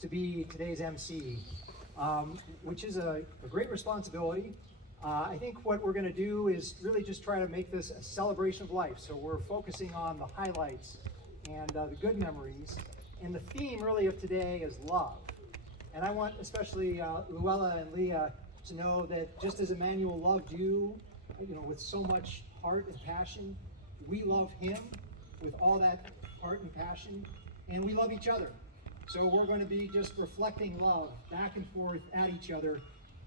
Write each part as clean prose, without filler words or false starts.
to be today's MC, which is a great responsibility. I think what we're going to do is really just try to make this a celebration of life. So we're focusing on the highlights and the good memories. And the theme really of today is love. And I want especially Luella and Leah to know that just as Emmanuel loved you, with so much heart and passion, we love him with all that heart and passion, and we love each other. So we're going to be just reflecting love back and forth at each other.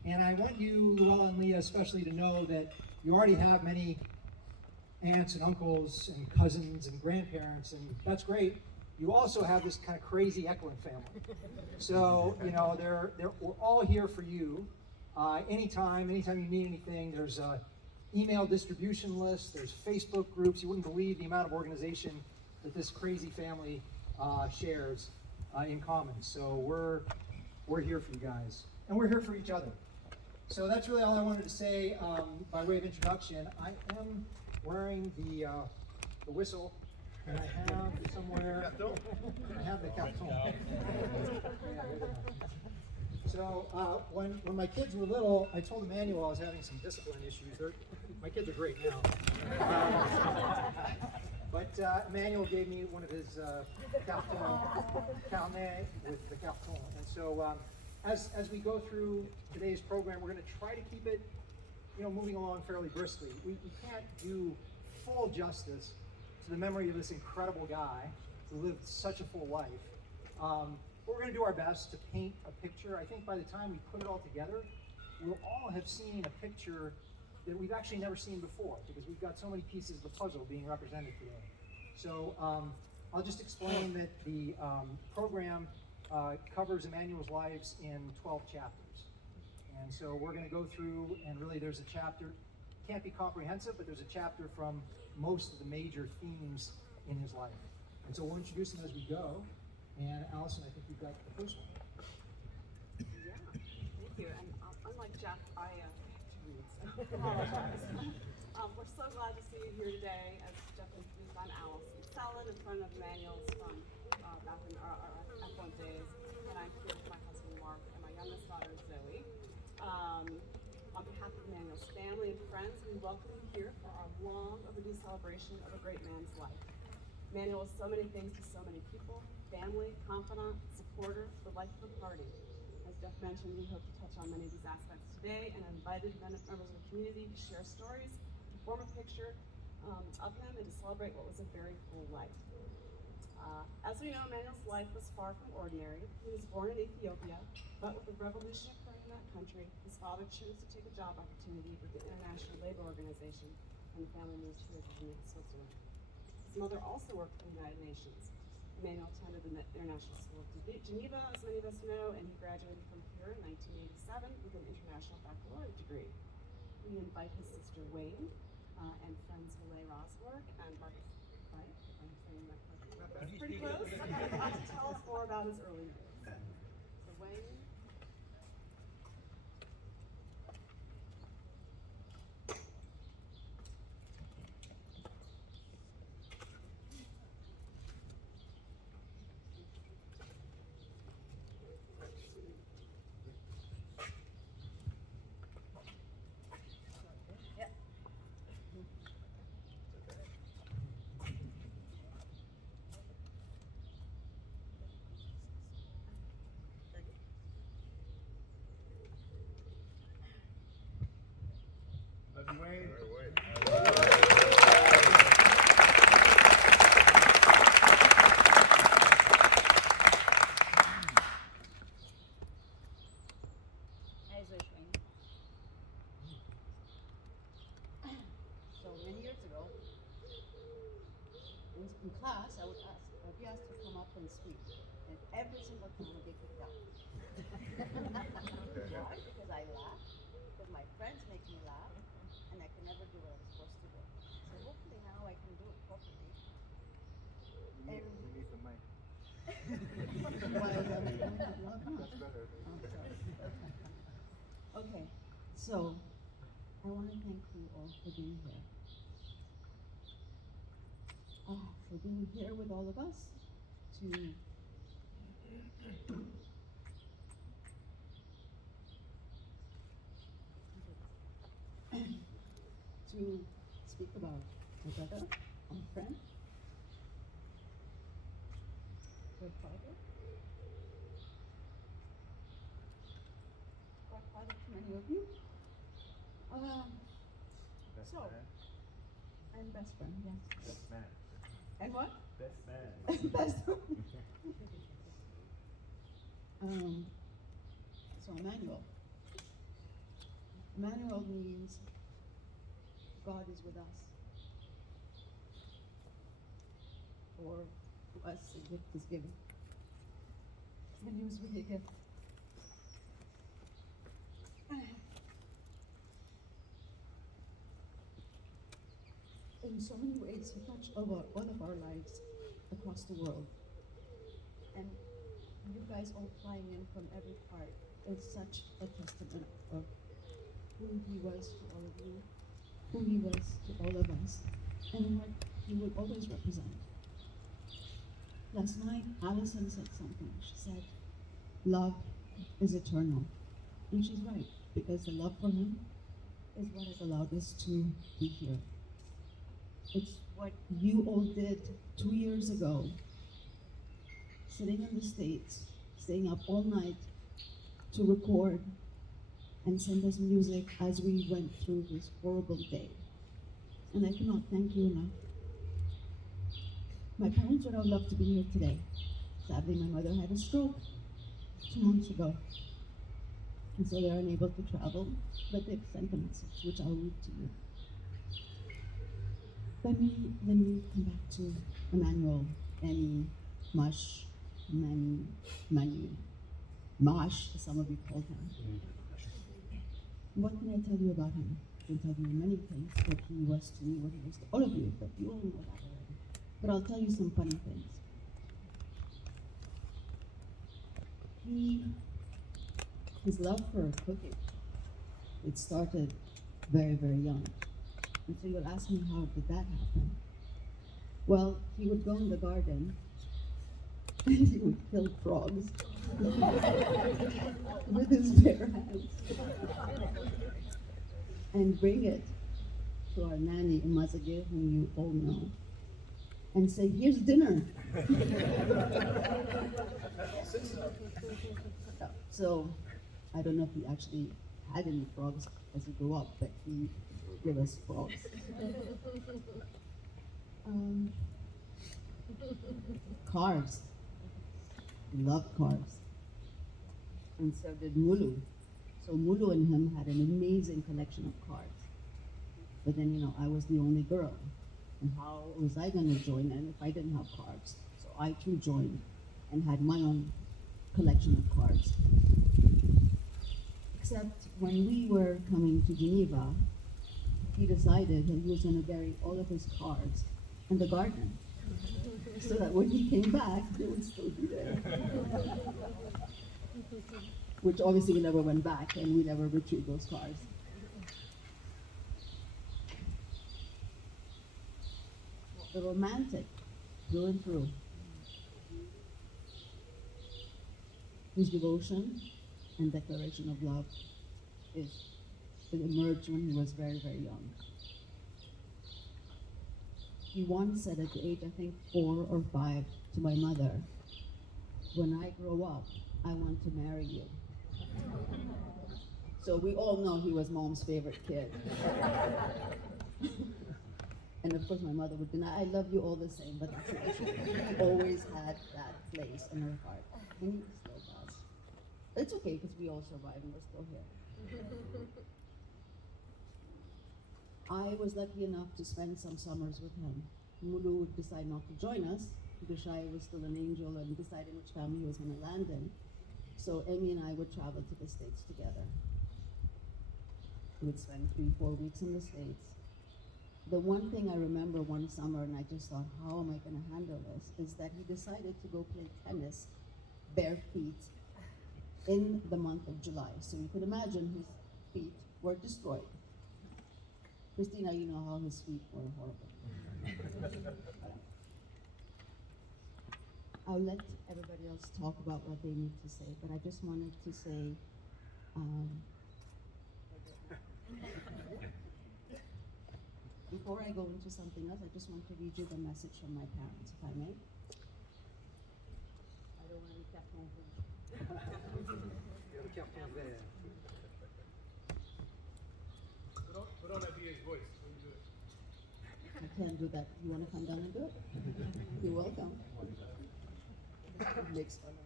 And I want you, Luella and Leah, especially to know that you already have many aunts and uncles and cousins and grandparents, and that's great. You also have this kind of crazy Eklund family. So, we're all here for you. Anytime you need anything, there's a email distribution list, there's Facebook groups. You wouldn't believe the amount of organization that this crazy family shares in common. So we're here for you guys, and we're here for each other. So that's really all I wanted to say by way of introduction. I am wearing the whistle, and I have somewhere, I have the carton. So when my kids were little, I told Emmanuel I was having some discipline issues. My kids are great now. But Emmanuel gave me one of his carnet with the carton. And so as we go through today's program, we're going to try to keep it moving along fairly briskly. We can't do full justice to the memory of this incredible guy who lived such a full life. We're going to do our best to paint a picture. I think by the time we put it all together, we'll all have seen a picture that we've actually never seen before, because we've got so many pieces of the puzzle being represented today. So I'll just explain that the program covers Emmanuel's lives in 12 chapters. And so we're going to go through, and really there's a chapter, can't be comprehensive, but there's a chapter from most of the major themes in his life. And so we'll introduce them as we go. And Allison, I think you've got the first one. Yeah, thank you. And unlike Jeff, I have to read, so I apologize. We're so glad to see you here today. As Jeff introduced, I'm Allison Sellin in front of Emmanuel's from back in our F1 days. And I'm here with my husband Mark and my youngest daughter Zoe. On behalf of Emmanuel's family and friends, we welcome you here for our long overdue celebration of a great man's life. Emmanuel is so many things to so many people: family, confidant, supporter, the life of the party. As Jeff mentioned, we hope to touch on many of these aspects today, and invited members of the community to share stories, to form a picture of him, and to celebrate what was a very full life. As we know, Emmanuel's life was far from ordinary. He was born in Ethiopia, but with the revolution occurring in that country, his father chose to take a job opportunity with the International Labor Organization, and the family moved here to Geneva, Switzerland. His mother also worked for the United Nations. Emmanuel attended the International School of Geneva, as many of us know, and he graduated from here in 1987 with an international baccalaureate degree. We invite his sister Wayne and friends Malay Rosberg and Marcus Fife, if I'm saying that correctly. That's pretty close. To tell us more about his early years. So Wayne. Wayne. So many years ago, in class, I would be asked to come up and speak, and every single time I get kicked out. Why? Because I laugh, because my friends make me laugh, and I can never do what I'm supposed to do. So hopefully now I can do it properly. We need the mic. That's better. Okay, so I want to thank you all for being here. For being here with all of us to to speak about my brother, my friend, your father, godfather to many of you. Best So, man. and best friend, yes. Best man. And what? Best man. Best so Emmanuel. Emmanuel means God is with us. Or to us, a gift is given. And he was really a gift. In so many ways, he touched all of our lives across the world. And you guys all flying in from every part is such a testament of who he was to all of you, who he was to all of us, and what he will always represent. Last night, Allison said something. She said, love is eternal. And she's right, because the love for him is what has allowed us to be here. It's what you all did 2 years ago, sitting in the States, staying up all night to record and send us music as we went through this horrible day. And I cannot thank you enough. My parents would have loved to be here today. Sadly, my mother had a stroke 2 months ago. And so they're unable to travel, but they've sent a message, which I'll read to you. Let me come back to Emmanuel, Emmy, Mush, Manu, Mush, as some of you called him. What can I tell you about him? I can tell you many things, what he was to me, what he was to all of you, but you all know that already. But I'll tell you some funny things. His love for cooking, it started very, very young. And so you'll ask me, how did that happen? Well, he would go in the garden and he would kill frogs with his bare hands and bring it to our nanny, Umazage, whom you all know, and say, here's dinner. So, I don't know if he actually had any frogs as he grew up, but he gave us frogs. Cars. He loved cars. And so did Mulu. So Mulu and him had an amazing collection of cars. But then, I was the only girl. And how was I going to join in if I didn't have cars? So I too joined and had my own collection of cars. Except when we were coming to Geneva, he decided that he was going to bury all of his cars in the garden, so that when he came back, they would still be there. Which obviously we never went back, and we never retrieved those cars. The romantic, through and through. His devotion and declaration of love it emerged when he was very, very young. He once said at the age, I think, 4 or 5, to my mother, when I grow up, I want to marry you. So we all know he was Mom's favorite kid. And of course my mother would deny, I love you all the same, but that's the issue. He always had that place in her heart, and he still does. But it's okay, because we all survived and we're still here. I was lucky enough to spend some summers with him. Mulu would decide not to join us, because Shai was still an angel and deciding which family he was going to land in. So Emmy and I would travel to the States together. We would spend 3-4 weeks in the States. The one thing I remember one summer, and I just thought, how am I going to handle this, is that he decided to go play tennis bare feet in the month of July. So you can imagine his feet were destroyed. Christina, you know how his feet were horrible. I'll let everybody else talk about what they need to say, but I just wanted to say, before I go into something else, I just want to read you the message from my parents, if I may. I don't want to cap mon rouge. Put on Abier's voice when you do it. I can't do that. You want to come down and do it? You're welcome. Makes fun of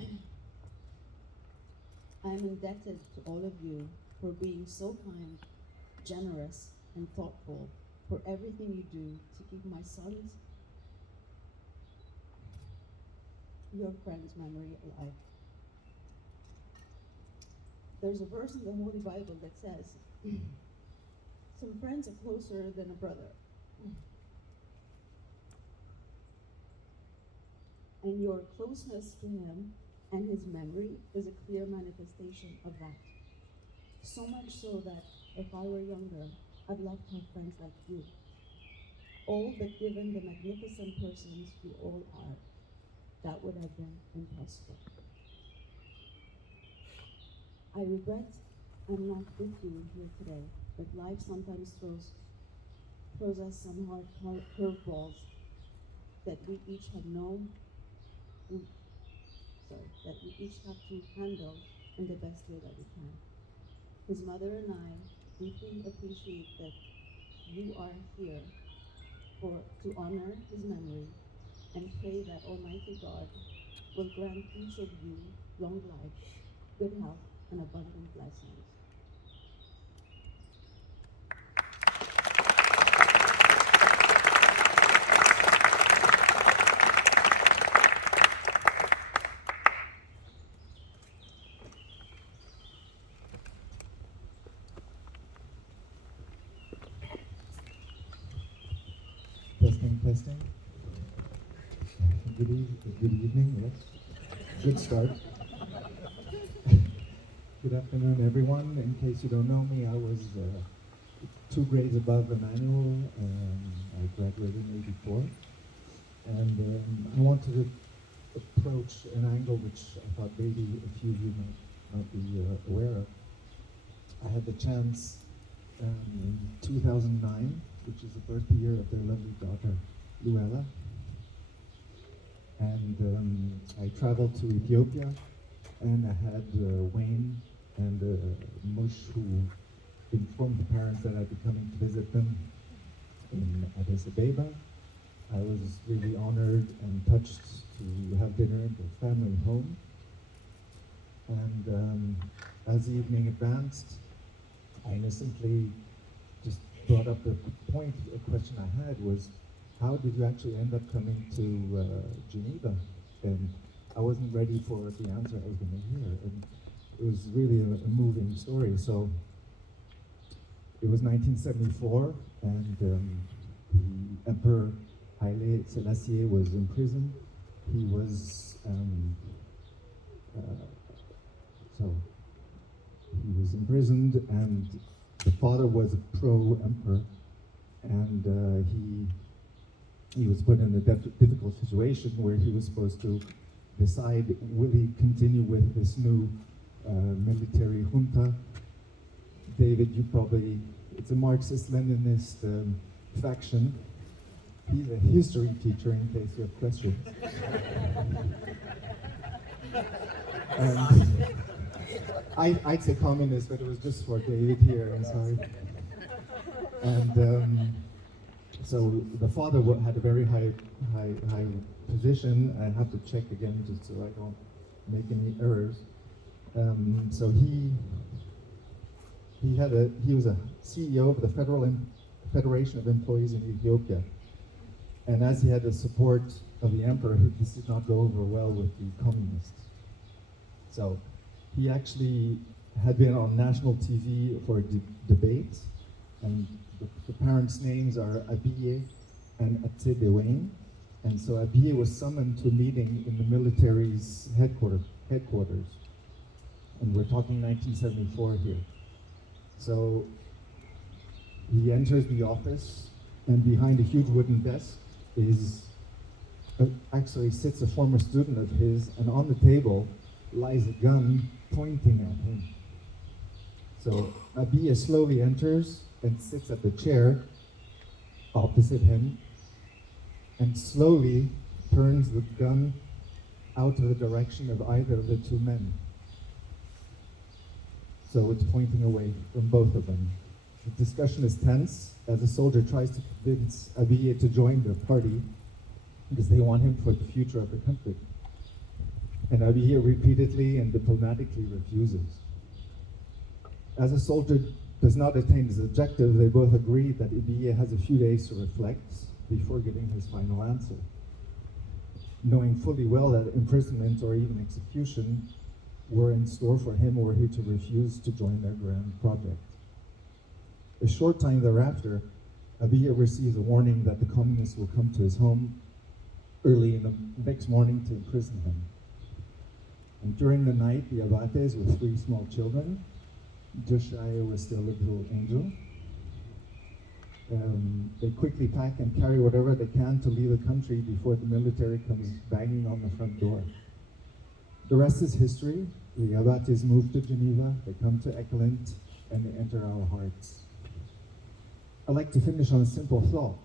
him. I'm indebted to all of you for being so kind, generous, and thoughtful for everything you do to keep my son's, your friend's memory alive. There's a verse in the Holy Bible that says, some friends are closer than a brother. And your closeness to him and his memory is a clear manifestation of that. So much so that if I were younger, I'd love to have friends like you. All but given the magnificent persons you all are, that would have been impossible. I regret I'm not with you here today, but life sometimes throws us some hard curveballs that we each have known, that we each have to handle in the best way that we can. His mother and I deeply appreciate that you are here to honor his memory and pray that Almighty God will grant each of you long life, good health, and abundant blessings. Testing. Good evening, yes. Good start. Good afternoon, everyone. In case you don't know me, I was 2 grades above Emmanuel. I graduated in '84. And I wanted to approach an angle which I thought maybe a few of you might not be aware of. I had the chance in 2009, which is the birth year of their lovely daughter, Luella. And I traveled to Ethiopia, and I had Wayne and Mush, who informed the parents that I'd be coming to visit them in Addis Ababa. I was really honored and touched to have dinner at the family home. And as the evening advanced, I innocently just brought up the point. A question I had was, how did you actually end up coming to Geneva? And I wasn't ready for the answer I was going to hear. And it was really a moving story. So it was 1974, and the Emperor Haile Selassie was in prison. He was he was imprisoned, and the father was a pro-emperor, and he was put in a difficult situation where he was supposed to decide, will he continue with this new military junta? David, it's a Marxist-Leninist faction. He's a history teacher, in case you have questions. And I'd say communist, but it was just for David here, I'm sorry. And so the father had a very high position. I have to check again just so I don't make any errors. So he was a CEO of the Federation of Employees in Ethiopia. And as he had the support of the emperor, this did not go over well with the communists. So he actually had been on national TV for a debate, and the parents' names are Abiye and Atsebewain. And so Abiye was summoned to a meeting in the military's headquarters. And we're talking 1974 here. So he enters the office, and behind a huge wooden desk actually sits a former student of his, and on the table lies a gun pointing at him. So Abiye slowly enters and sits at the chair opposite him and slowly turns the gun out of the direction of either of the two men. So it's pointing away from both of them. The discussion is tense as a soldier tries to convince Abiye to join their party because they want him for the future of the country. And Abiye repeatedly and diplomatically refuses. As a soldier does not attain his objective, they both agree that Abiye has a few days to reflect before giving his final answer, knowing fully well that imprisonment or even execution were in store for him were he to refuse to join their grand project. A short time thereafter, Abiye receives a warning that the communists will come to his home early in the next morning to imprison him. And during the night, the Abates, with 3 small children, Joshua was still a little angel. They quickly pack and carry whatever they can to leave the country before the military comes banging on the front door. The rest is history. The Abates move to Geneva, they come to Ekelint, and they enter our hearts. I'd like to finish on a simple thought.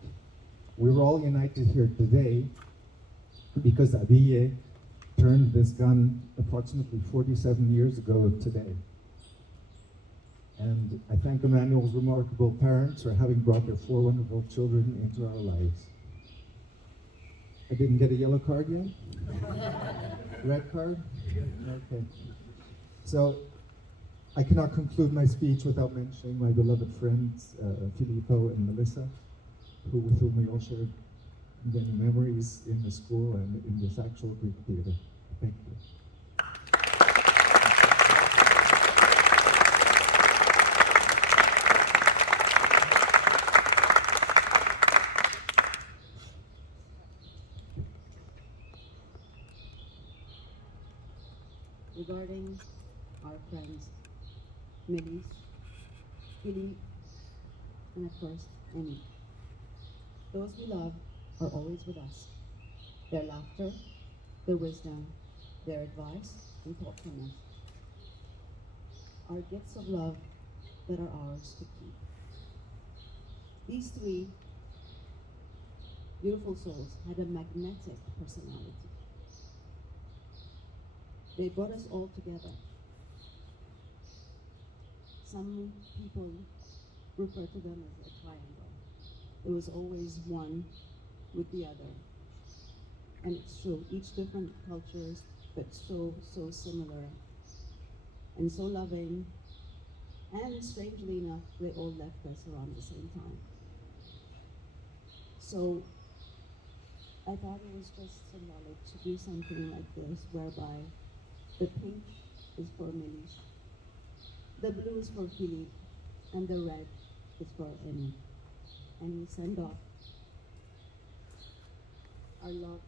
We were all united here today because Abiye turned this gun approximately 47 years ago today. And I thank Emmanuel's remarkable parents for having brought their 4 wonderful children into our lives. I didn't get a yellow card yet? Red card? Okay. So, I cannot conclude my speech without mentioning my beloved friends, Filippo and Melissa, with whom we all shared many memories in the school and in this actual Greek theater. Thank you. Regarding our friends, Melis, Philippe, and of course, Amy. Those we love are always with us. Their laughter, their wisdom, their advice, and thoughtfulness are gifts of love that are ours to keep. These 3 beautiful souls had a magnetic personality. They brought us all together. Some people refer to them as a triangle. There was always one with the other. And it's true, each different cultures, but so similar. And so loving. And strangely enough, they all left us around the same time. So I thought it was just symbolic to do something like this, whereby the pink is for Melis, the blue is for Philippe, and the red is for Amy. And we send off our love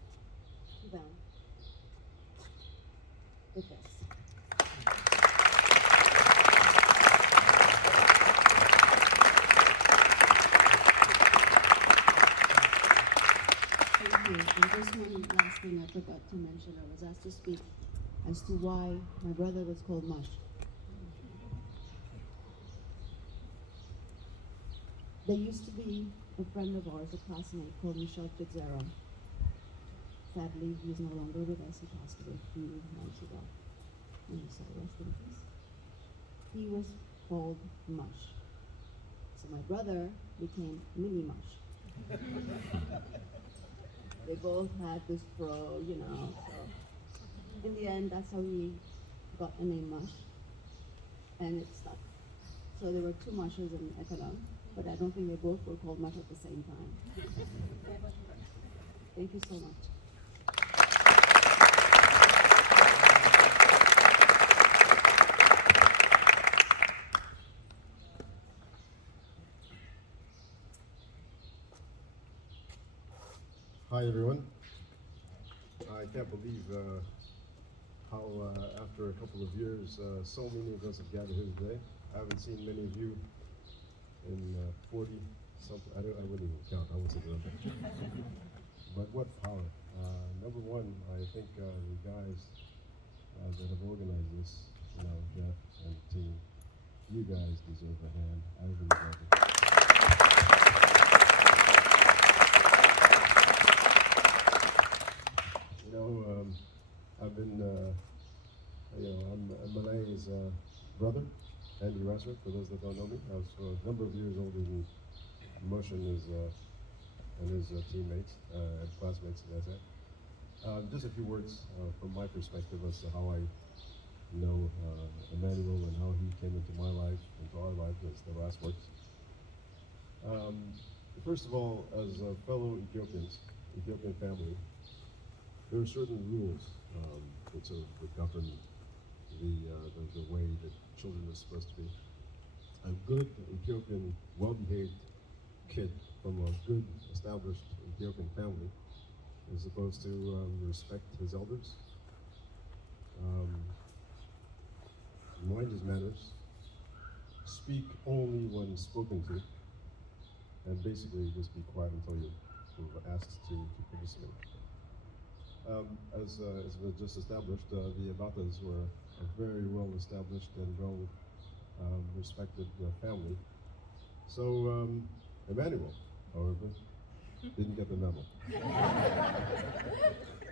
to them with this. Thank you. And just one last thing I forgot to mention. I was asked to speak as to why my brother was called Mush. There used to be a friend of ours, a classmate called Michel Fitzgerald. Sadly, he's no longer with us. He passed away a few months ago. And so rest in peace. He was called Mush. So my brother became Mini Mush. They both had this fro, so in the end, that's how we got the name Mush, and it stuck. So there were 2 Mushes in Ekalam, but I don't think they both were called Mush at the same time. Thank you so much. Hi everyone. I can't believe how after a couple of years so many of us have gathered here today. I haven't seen many of you in 40 something, I wouldn't even count, I won't say that. But what power. Number one, I think the guys that have organized this, Jeff and the team, You guys deserve a hand. I really love it. You know, I've been, I'm Malay's brother, Andy Rasser, for those that don't know me. I was a number of years older than Mush and his teammates and classmates, as I say. Just a few words from my perspective as to how I know Emmanuel and how he came into my life, into our life, as the last words. First of all, as fellow Ethiopian family, there are certain rules that govern the way that children are supposed to be. A good Ethiopian, well-behaved kid from a good, established Ethiopian family is supposed to respect his elders, mind his manners, speak only when spoken to, and basically just be quiet until you're asked to participate. As was just established, the Abatas were a very well-established and well-respected family. So Emmanuel, however, didn't get the memo.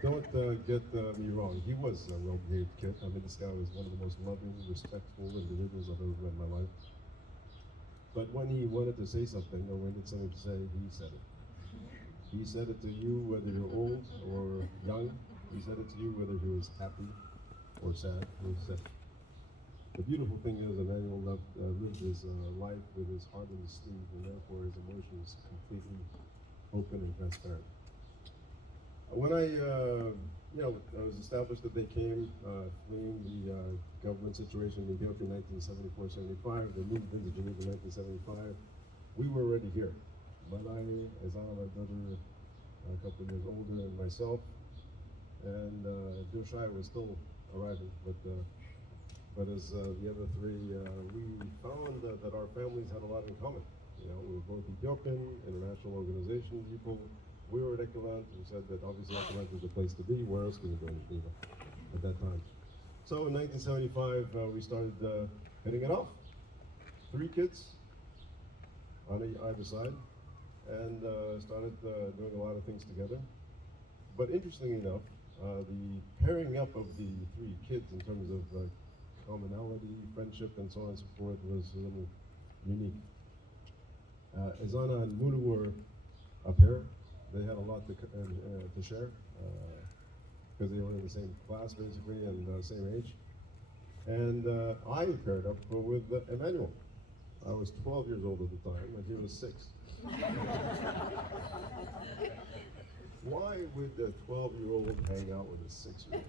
Don't get me wrong. He was a well-behaved kid. I mean, this guy was one of the most loving, respectful individuals I've ever met in my life. But when he wanted to say something, or when he had something to say, he said it. He said it to you whether you're old or young. He said it to you whether he was happy or sad. He said it. The beautiful thing is Emmanuel lived his life with his heart in his sleeve, and therefore his emotions completely open and transparent. When I was established that they came fleeing the government situation in Ethiopia in 1974-75, they moved into Geneva in 1975, we were already here. Malai, Ezana, my brother, a couple of years older, and myself, and Joshai was still arriving, but as the other three, we found that our families had a lot in common. You know, we were both Ethiopian, international organization people. We were at Ekeland. We said that obviously Ekeland was the place to be. Where else can we go in Geneva at that time? So in 1975, we started hitting it off. 3 kids on either side, and started doing a lot of things together. But interestingly enough, the pairing up of the 3 kids in terms of commonality, friendship, and so on and so forth was a little unique. Ezana and Mulu were a pair. They had a lot to share because they were in the same class basically and same age. And I paired up with Emmanuel. I was 12 years old at the time, and he was 6. Why would a 12-year-old hang out with a 6-year-old?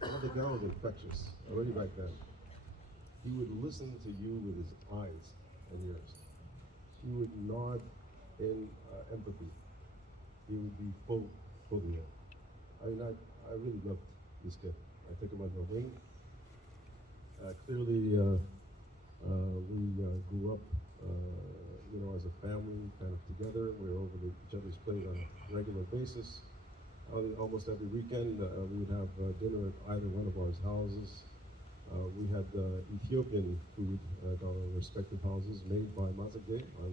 Well, the guy was infectious already back then. He would listen to you with his eyes and ears. He would nod in empathy. He would be full of it. I mean, I really loved this kid. I took him under my wing. Clearly, we grew up, as a family, kind of together. We were over at each other's place on a regular basis. Almost every weekend, we would have dinner at either one of our houses. We had Ethiopian food at our respective houses, made by Mazagay on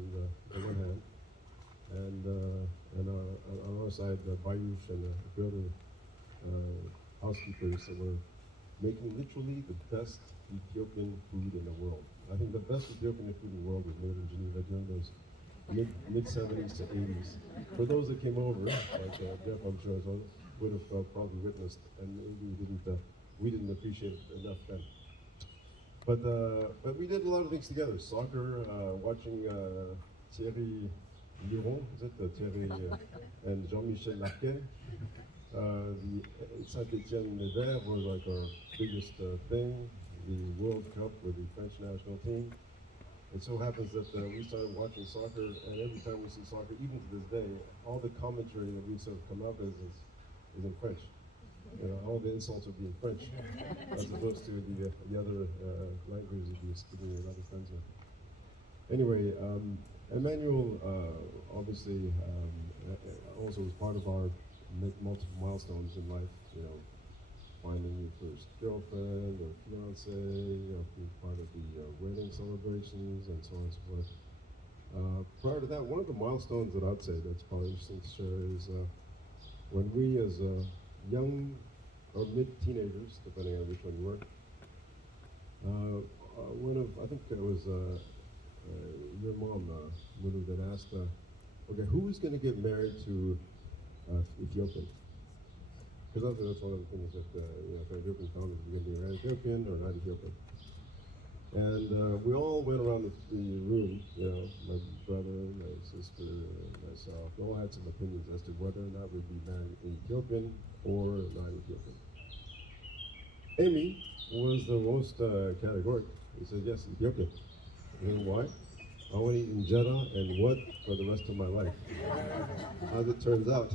one hand, and on our side, Bayush and a few other housekeepers that were making literally the best Ethiopian food in the world. I think the best Ethiopian food in the world was made in Geneva during those mid 70s to 80s. For those that came over, like Jeff, I'm sure, would have probably witnessed, and maybe we didn't appreciate it enough then. But we did a lot of things together. Soccer, watching Thierry Liron, is it? Thierry and Jean-Michel Larquet. The Saint-Etienne Nevers were like our biggest thing. The World Cup with the French national team. It so happens that we started watching soccer, and every time we see soccer, even to this day, all the commentary that we sort of come up is in French. All the insults would be in French, as opposed to the other languages you'd be speaking with other friends with. Anyway, Emmanuel obviously also was part of our multiple milestones in life. finding your first girlfriend or fiance, being part of the wedding celebrations, and so on and so forth. Prior to that, one of the milestones that I'd say that's probably interesting to share is when we, as young or mid-teenagers, depending on which one you were, I think it was your mom, Munu, that asked, okay, who is going to get married to Ethiopian? Because I think that's one of the things that if an Ethiopian found is going to be an Ethiopian or not Ethiopian. And we all went around the room, my brother, my sister, myself, we all had some opinions as to whether or not we'd be marrying an Ethiopian or non-Ethiopian. Amy was the most categoric. He said, yes, Ethiopian. You know why? I want to eat injera and what for the rest of my life. As it turns out,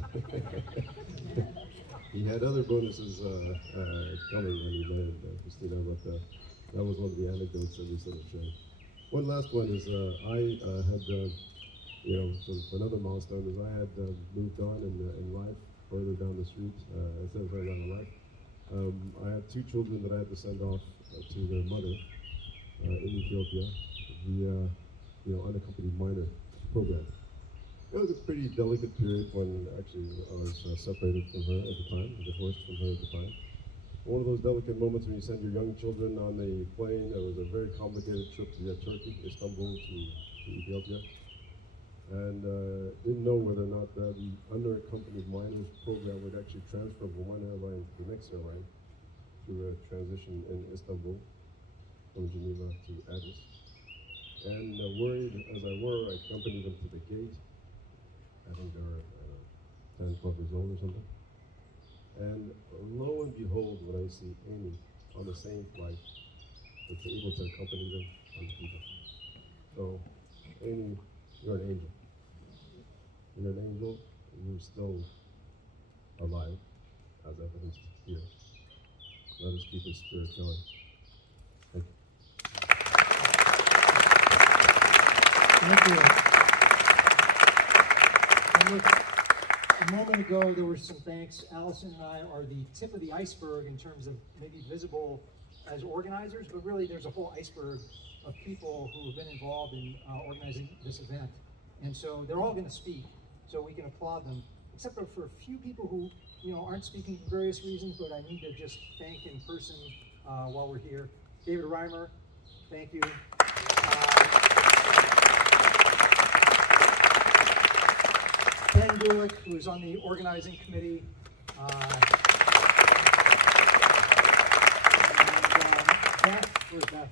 he had other bonuses coming when he married Christina, but that was one of the anecdotes that we sort of shared. One last one is I had, sort of another milestone is I had moved on in life, further down the street, instead of further down in life. I had 2 children that I had to send off to their mother in Ethiopia via, unaccompanied minor program. It was a pretty delicate period when actually I was separated from her at the time, divorced from her at the time. One of those delicate moments when you send your young children on a plane. It was a very complicated trip via Turkey, Istanbul to Ethiopia. And didn't know whether or not the unaccompanied minors program would actually transfer from one airline to the next airline to a transition in Istanbul from Geneva to Addis. And worried as I were, I accompanied them to the gate. I think they were 10, 12 years old or something. And lo and behold, when I see Amy on the same flight, that's able to accompany them on the people. So, Amy, you're an angel. You're an angel, and you're still alive, as evidenced here. Let us keep his spirit going. Thank you. Thank you. And look, a moment ago, there were some thanks. Allison and I are the tip of the iceberg in terms of maybe visible as organizers, but really there's a whole iceberg of people who have been involved in organizing this event. And so they're all going to speak, so we can applaud them, except for a few people who aren't speaking for various reasons, but I need to just thank in person while we're here. David Reimer, thank you. Ben Gulick, who is on the organizing committee. Beth, where's Beth?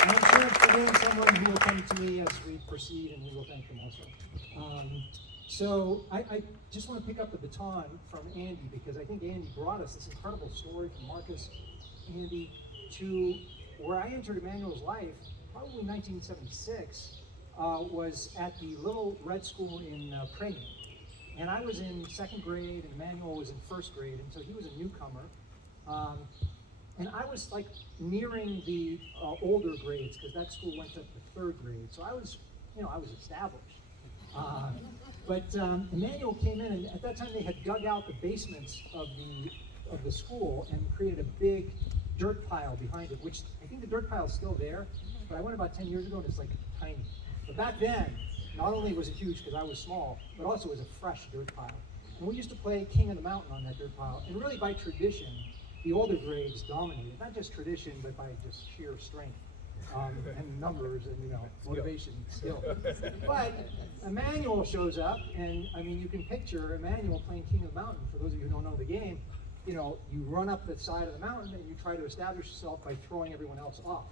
And I'm sure I'm forgetting someone who will come to me as we proceed, and we will thank them also. So I just want to pick up the baton from Andy, because I think Andy brought us this incredible story from Marcus, Andy, to where I entered Emmanuel's life, probably 1976, was at the Little Red School in Preny. And I was in 2nd grade, and Emmanuel was in 1st grade, and so he was a newcomer. And I was like nearing the older grades, because that school went up to 3rd grade. So I was established. But Emmanuel came in, and at that time they had dug out the basements of the school and created a big dirt pile behind it, which I think the dirt pile is still there, but I went about 10 years ago and it's like tiny. But back then, not only was it huge because I was small, but also it was a fresh dirt pile. And we used to play King of the Mountain on that dirt pile, and really by tradition, the older grades dominated. Not just tradition, but by just sheer strength. And numbers and motivation, skill. But Emmanuel shows up, and I mean you can picture Emmanuel playing King of the Mountain. For those of you who don't know the game, you run up the side of the mountain and you try to establish yourself by throwing everyone else off.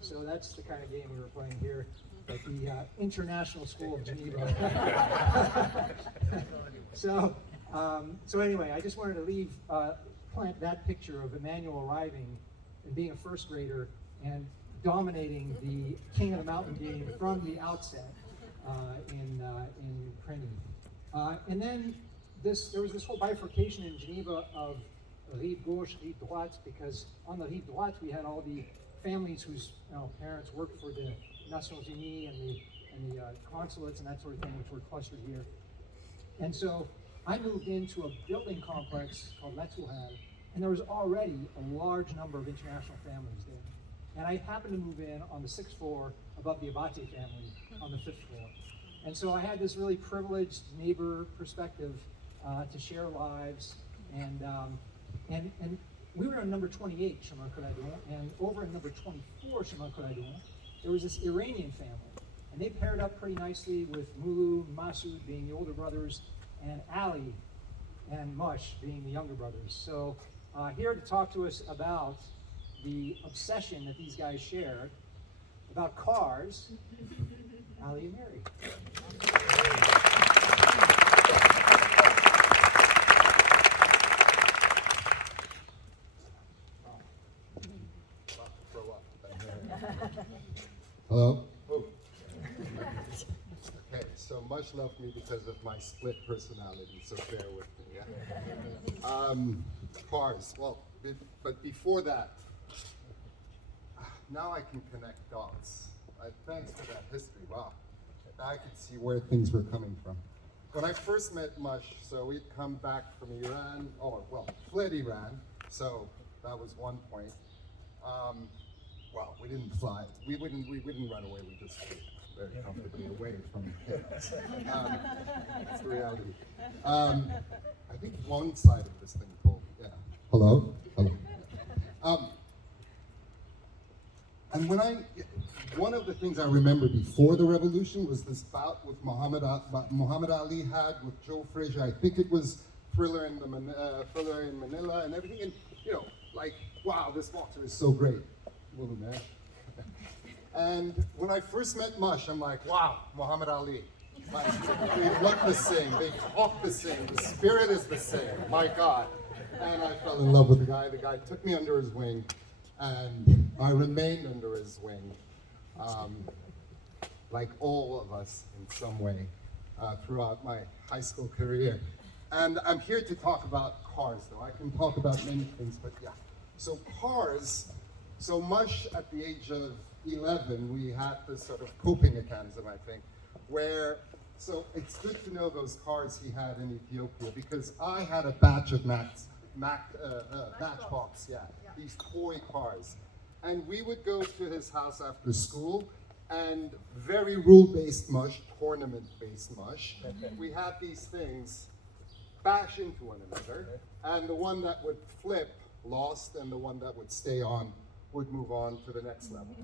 So that's the kind of game we were playing here at the International School of Geneva. So anyway, I just wanted to plant that picture of Emmanuel arriving and being a 1st grader and dominating the King of the Mountain game from the outset in Preny. And then there was this whole bifurcation in Geneva of rive gauche, rive droite, because on the rive droite we had all the families whose parents worked for the Nations Unies and the consulates and that sort of thing, which were clustered here. And so I moved into a building complex called Letuhad, and there was already a large number of international families there. And I happened to move in on the 6th floor above the Abate family on the 5th floor. And so I had this really privileged neighbor perspective to share lives. And we were on number 28, Shemar Koradon, and over in number 24, Shemar Koradon, there was this Iranian family. And they paired up pretty nicely with Mulu and Masoud being the older brothers, and Ali and Mush being the younger brothers. So here to talk to us about the obsession that these guys shared about cars, Ali and Mary. Hello? Oh. Okay, so Mush loved me because of my split personality, so bear with me, yeah? Cars, well, but before that, now I can connect dots. Thanks for that history, wow. Now I can see where things were coming from. When I first met Mush, so we'd come back from Iran, fled Iran, so that was one point. Well, we didn't fly. We wouldn't run away. We just flew very comfortably away from chaos. That's the reality. I think one side of this thing told me, yeah. Hello? Hello. And one of the things I remember before the revolution was this bout with Muhammad Ali had with Joe Frazier. I think it was Thriller in Manila and everything. And, like, wow, this boxer is so great. Man. And when I first met Mush, I'm like, wow, Muhammad Ali. Like, they look the same, they talk the same, the spirit is the same, my God. And I fell in love with the guy. The guy took me under his wing, and I remained under his wing, like all of us in some way, throughout my high school career. And I'm here to talk about cars, though. I can talk about many things, but yeah. So cars. So Mush, at the age of 11, we had this sort of coping mechanism, I think, so it's good to know those cars he had in Ethiopia, because I had a batch of Matchbox, these toy cars. And we would go to his house after school, and very rule-based Mush, tournament-based Mush, we had these things bash into one another, and the one that would flip lost, and the one that would stay on would move on to the next level.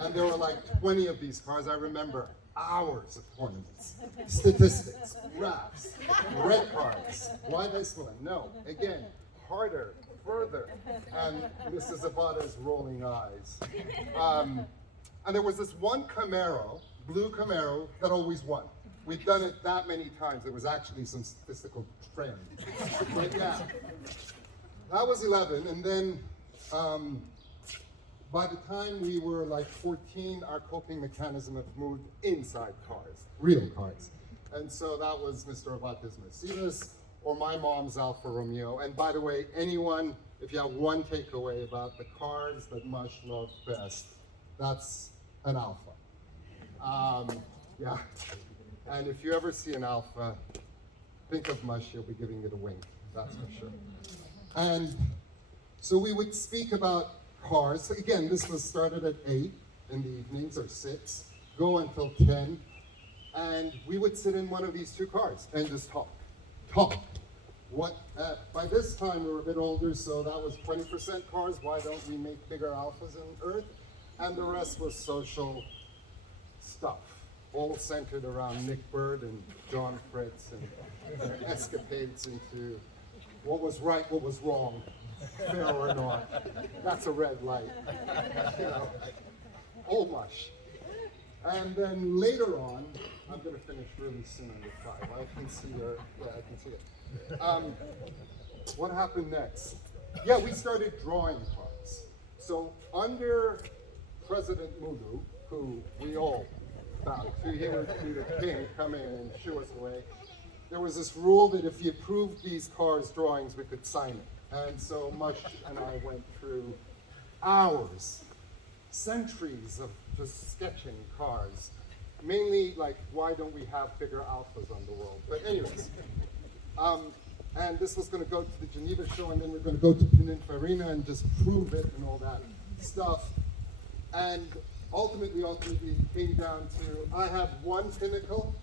And there were like 20 of these cars. I remember hours of tournaments, statistics, graphs, red cards. Why this one? No. Again, harder, further. And Mrs. Abada's rolling eyes. And there was this one Camaro, blue Camaro, that always won. We'd done it that many times. There was actually some statistical trend. But yeah, that was 11. And then, by the time we were like 14, our coping mechanism had moved inside cars, real cars. And so that was Mr. Abate's Mercedes or my mom's Alfa Romeo. And by the way, anyone, if you have one takeaway about the cars that Mush loved best, that's an Alfa. Yeah. And if you ever see an Alfa, think of Mush, you'll be giving it a wink, that's for sure. And so we would speak about cars. So again, this was started at 8 in the evenings, or 6, go until 10, and we would sit in one of these two cars and just talk. By this time we were a bit older, so that was 20% cars. Why don't we make bigger Alphas in Earth? And the rest was social stuff, all centered around Nick Bird and John Fritz and their escapades into what was right, what was wrong, fair or not. That's a red light. Old Mush. And then later on, I'm going to finish really soon under 5. I can see I can see it. What happened next? Yeah, we started drawing cards. So under President Mulu, who we all bowed to, he would be the king, come in and shoo us away. There was this rule that if you approved these cards' drawings, we could sign it. And so Mush and I went through hours, centuries of just sketching cars. Mainly like, why don't we have bigger Alphas on the world? But anyways, And this was going to go to the Geneva show, and then we're going to go to Pininfarina and just prove it and all that stuff. And ultimately it came down to, I have one pinnacle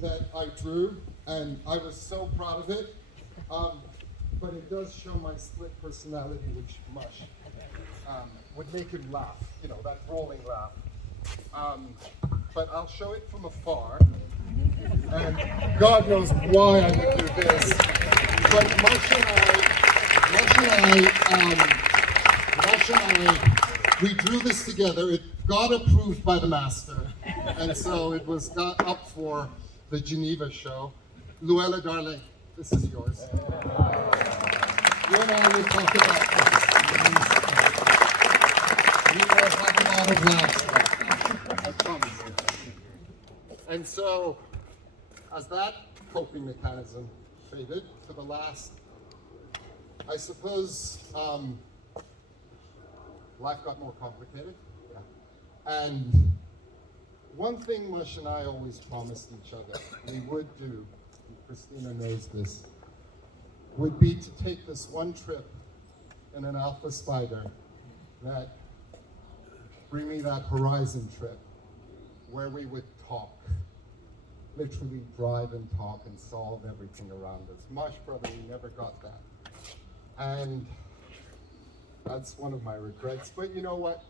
that I drew, and I was so proud of it. But it does show my split personality, which Mush would make him laugh, you know, that rolling laugh. But I'll show it from afar, and God knows why I would do this. But Mush and I, we drew this together. It got approved by the master, and so it was got up for the Geneva show. Luella, darling, this is yours. You and I will talk about this. We will have a lot of laughs about that, I promise you. And so, as that coping mechanism faded for the last, I suppose, life got more complicated. Yeah. And one thing Mush and I always promised each other we would do, and Christina knows this, would be to take this one trip in an Alpha Spider, that bring me that horizon trip, where we would talk, literally drive and talk and solve everything around us. Mush, brother, we never got that. And that's one of my regrets, but you know what?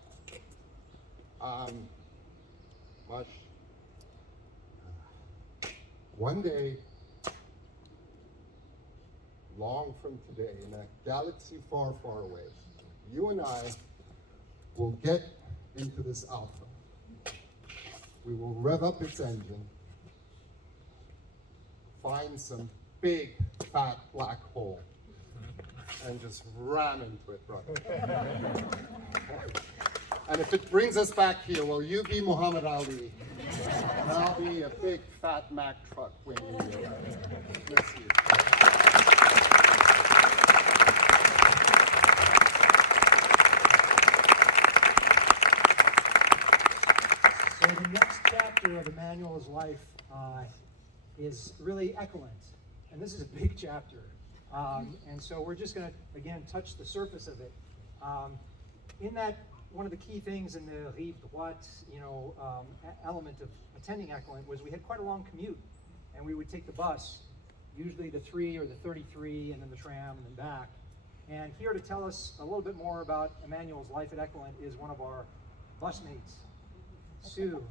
Mush, one day, long from today, in a galaxy far, far away, you and I will get into this Alpha. We will rev up its engine, find some big, fat black hole, and just ram into it, brother. And if it brings us back here, well, you be Muhammad Ali, and I'll be a big, fat Mack truck winging you. Bless you. So the next chapter of Emmanuel's life is really Ekelent, and this is a big chapter. And so we're just going to, again, touch the surface of it. In that, one of the key things in the rive droite, element of attending Ekelent was we had quite a long commute, and we would take the bus, usually the 3 or the 33, and then the tram, and then back. And here to tell us a little bit more about Emmanuel's life at Ekelent is one of our busmates, Sue.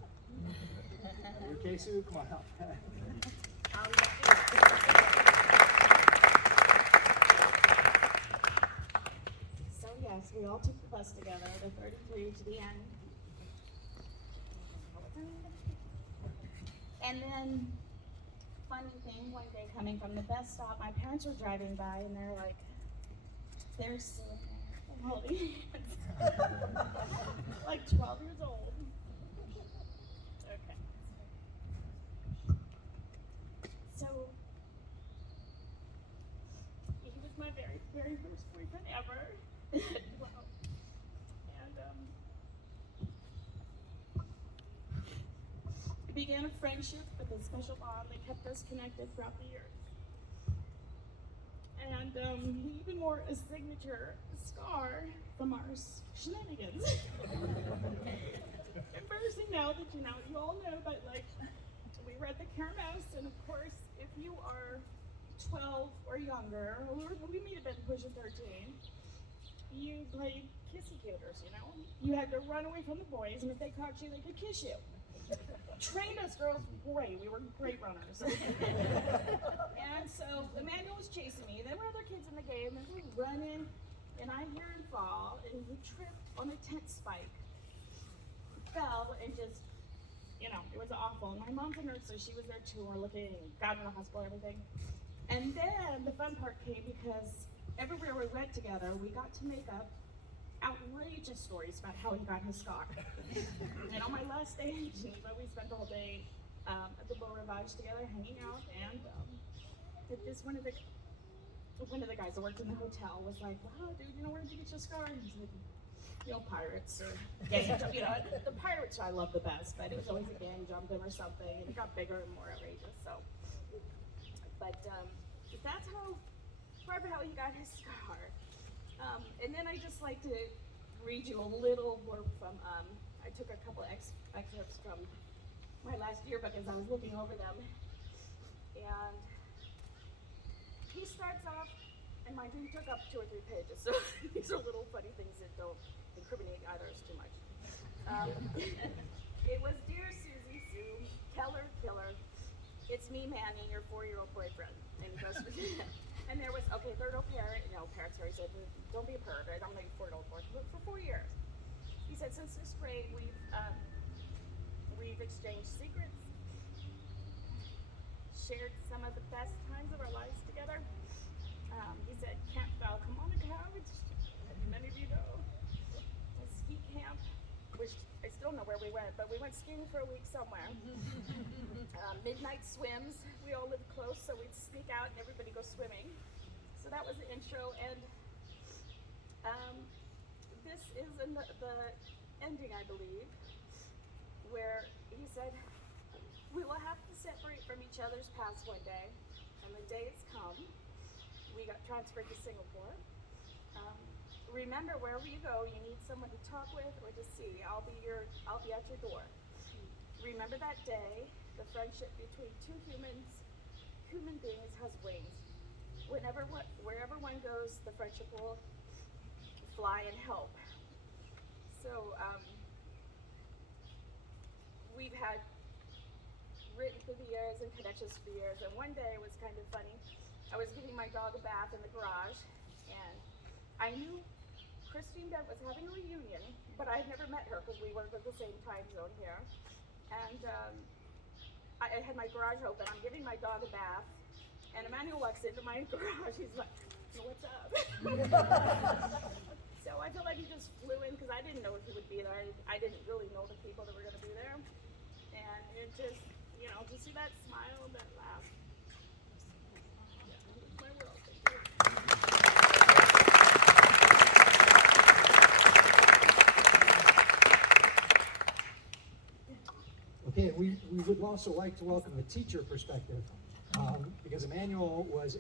Are you okay, Sue? Come on out. So yes, we all took the bus together, the 33 to the end. And then, funny thing, one day coming from the bus stop, my parents were driving by and they're like, there's Sue and holding hands. Like 12 years old. Okay. So, he was my very, very first boyfriend ever. Wow. And we began a friendship with a special bond that kept us connected throughout the years. And he even wore a signature scar from our shenanigans. Embarrassing now that you all know, but like we were at the Kermesse, and of course, if you are 12 or younger, or we may have been pushing 13, you played kissy caters, You had to run away from the boys, and if they caught you, they could kiss you. Trained us girls great. We were great runners. And so Emmanuel was chasing me. There were other kids in the game, and we were running, and I hear him fall, and he tripped on a tent spike. Fell and just, it was awful. And my mom's a nurse, so she was there too. We're looking, got in the hospital, everything. And then the fun part came because everywhere we went together, we got to make up outrageous stories about how he got his scar. And on my last day in Geneva, we spent the whole day at the Beau Rivage together, hanging out, and one of the guys that worked in the hotel was like, wow, dude, where did you get your scar? And he's like, pirates or gang jump, the pirates I love the best, but it was always a gang jumping or something, and it got bigger and more outrageous, so. But that's how he got his scar. And then I just like to read you a little blurb from, I took a couple excerpts from my last yearbook as I was looking over them. And he starts off, and mind you, he took up 2 or 3 pages, so these are little funny things that don't incriminate either of us too much. It was, "Dear Susie Sue, Keller Killer, it's me, Manny, your 4-year-old boyfriend." And he goes, and there was, okay, third au pair, parents already said, don't be a perv, I don't know your 4-year-old boyfriend, but for 4 years. He said, since 6th grade, we've exchanged secrets, shared some of the best times of our lives together. He said, Camp Falcon on a couch, as many of you know, a ski camp, which I still know where we went, but we went skiing for a week somewhere. Midnight swims, we all lived close, so we'd sneak out and everybody go swimming. So that was the intro, and this is the ending, I believe, where he said, "We will have to separate from each other's paths one day, and the day has come." We got transferred to Singapore. Remember, wherever you go, you need someone to talk with or to see. I'll be at your door. Remember that day, the friendship between 2 human beings has wings. Wherever one goes, the friendship will fly and help. So we've had written through the years and connections for years, and one day it was kind of funny. I was giving my dog a bath in the garage, and I knew Christine Dent was having a reunion, but I had never met her because we work at the same time zone here. And I had my garage open. I'm giving my dog a bath, and Emmanuel walks into my garage. He's like, "What's up?" So I feel like he just flew in because I didn't know if he would be there. I didn't really know the people that were going to be there, and it just, to see that smile, that laugh. Yeah, it's my world. Thank you. Okay, we would also like to welcome the teacher perspective, because Emmanuel was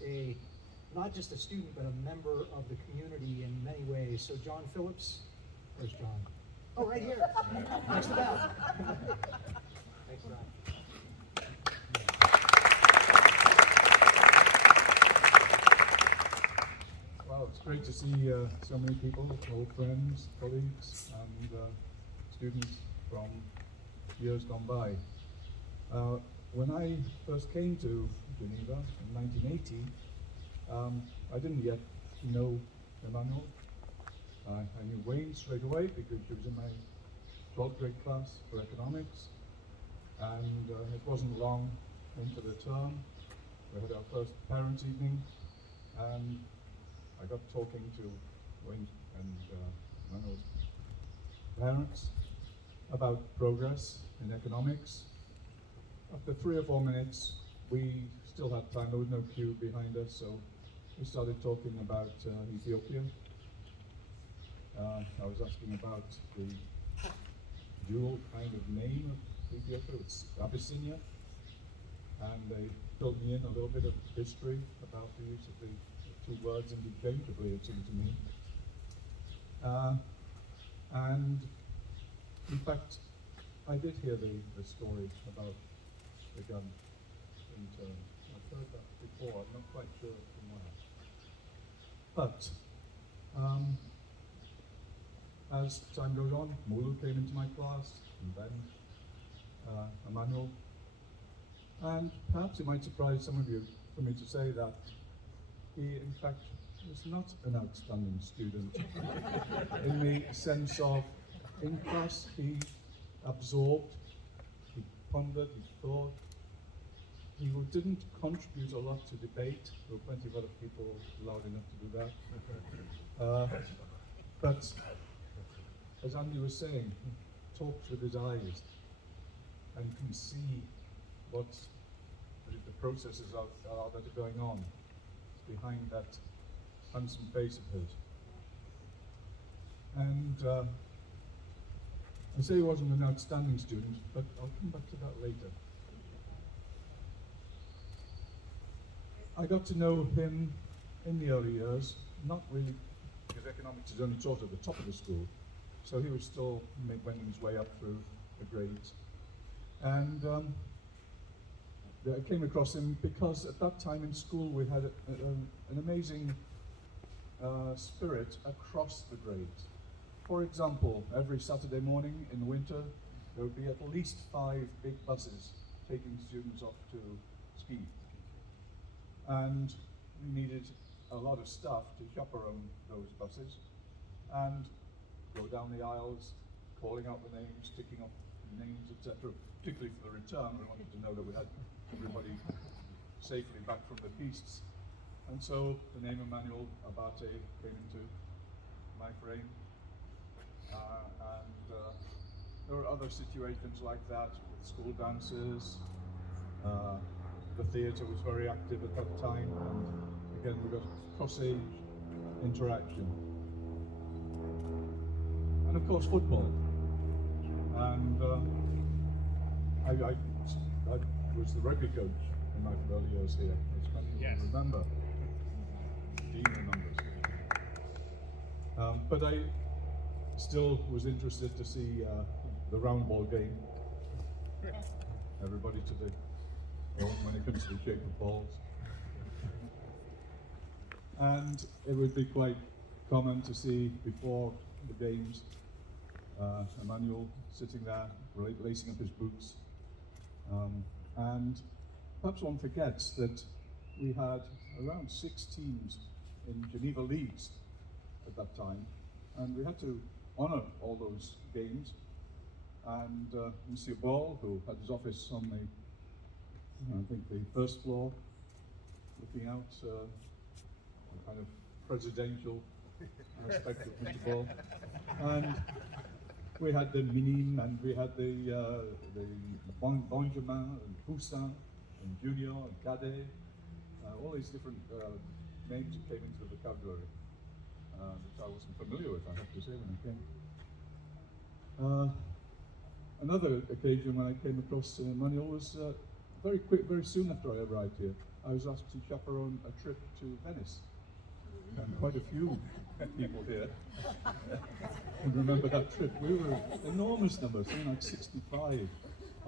not just a student, but a member of the community in many ways. So John Phillips, where's John? Oh, right here, next to Beth. Thanks, John. Well, it's great to see so many people, old friends, colleagues, and students from years gone by. When I first came to Geneva in 1980, I didn't yet know Emmanuel. I knew Wayne straight away because he was in my 12th grade class for economics, and it wasn't long into the term. We had our first parents' evening, and I got talking to Wayne and Emmanuel's parents about progress in economics. After 3 or 4 minutes, we still had time. There was no queue behind us, so we started talking about Ethiopia. I was asking about the dual kind of name of Ethiopia. It's Abyssinia, and they filled me in a little bit of history about the use of the 2 words interchangeably, it seemed to me. And in fact, I did hear the story about the gun intern. I've heard that before, I'm not quite sure from where. But as time goes on, Mulu came into my class, and then Emmanuel. And perhaps it might surprise some of you for me to say that he, in fact, was not an outstanding student in the sense of, in class, he absorbed, he pondered, he thought. He didn't contribute a lot to debate. There were plenty of other people loud enough to do that. But as Andy was saying, he talks with his eyes and can see what the processes are that are going on behind that handsome face of his. And I say he wasn't an outstanding student, but I'll come back to that later. I got to know him in the early years, not really, because economics is only taught at the top of the school, so he was still wending his way up through the grades. And I came across him because at that time in school we had an amazing spirit across the grades. For example, every Saturday morning in the winter, there would be at least 5 big buses taking students off to ski. And we needed a lot of staff to chaperone those buses and go down the aisles, calling out the names, ticking off the names, etc. Particularly for the return, we wanted to know that we had everybody safely back from the pistes. And so the name Emmanuel Abate came into my frame. There were other situations like that with school dances. The theatre was very active at that time, and again we got cross-age interaction. And of course football. And I was the rugby coach in my early years here, as many of you remember. Dean remembers. But I still was interested to see the round ball game. Everybody to the when it comes to the shape of balls. And it would be quite common to see before the games Emmanuel sitting there, lacing up his boots. And perhaps one forgets that we had around 6 teams in Geneva leagues at that time, and we had to honour all those games. And Monsieur Ball, who had his office on the, I think, the first floor, looking out, the kind of presidential aspect of Mr. Ball. And we had the Minim, and we had the Benjamin, and Poussin, and Junior, and Cadet, all these different names that came into the vocabulary, which I wasn't familiar with, I have to say, when I came. Another occasion when I came across Emmanuel was very soon after I arrived here. I was asked to chaperone a trip to Venice. And quite a few people here would remember that trip. We were enormous numbers, something like 65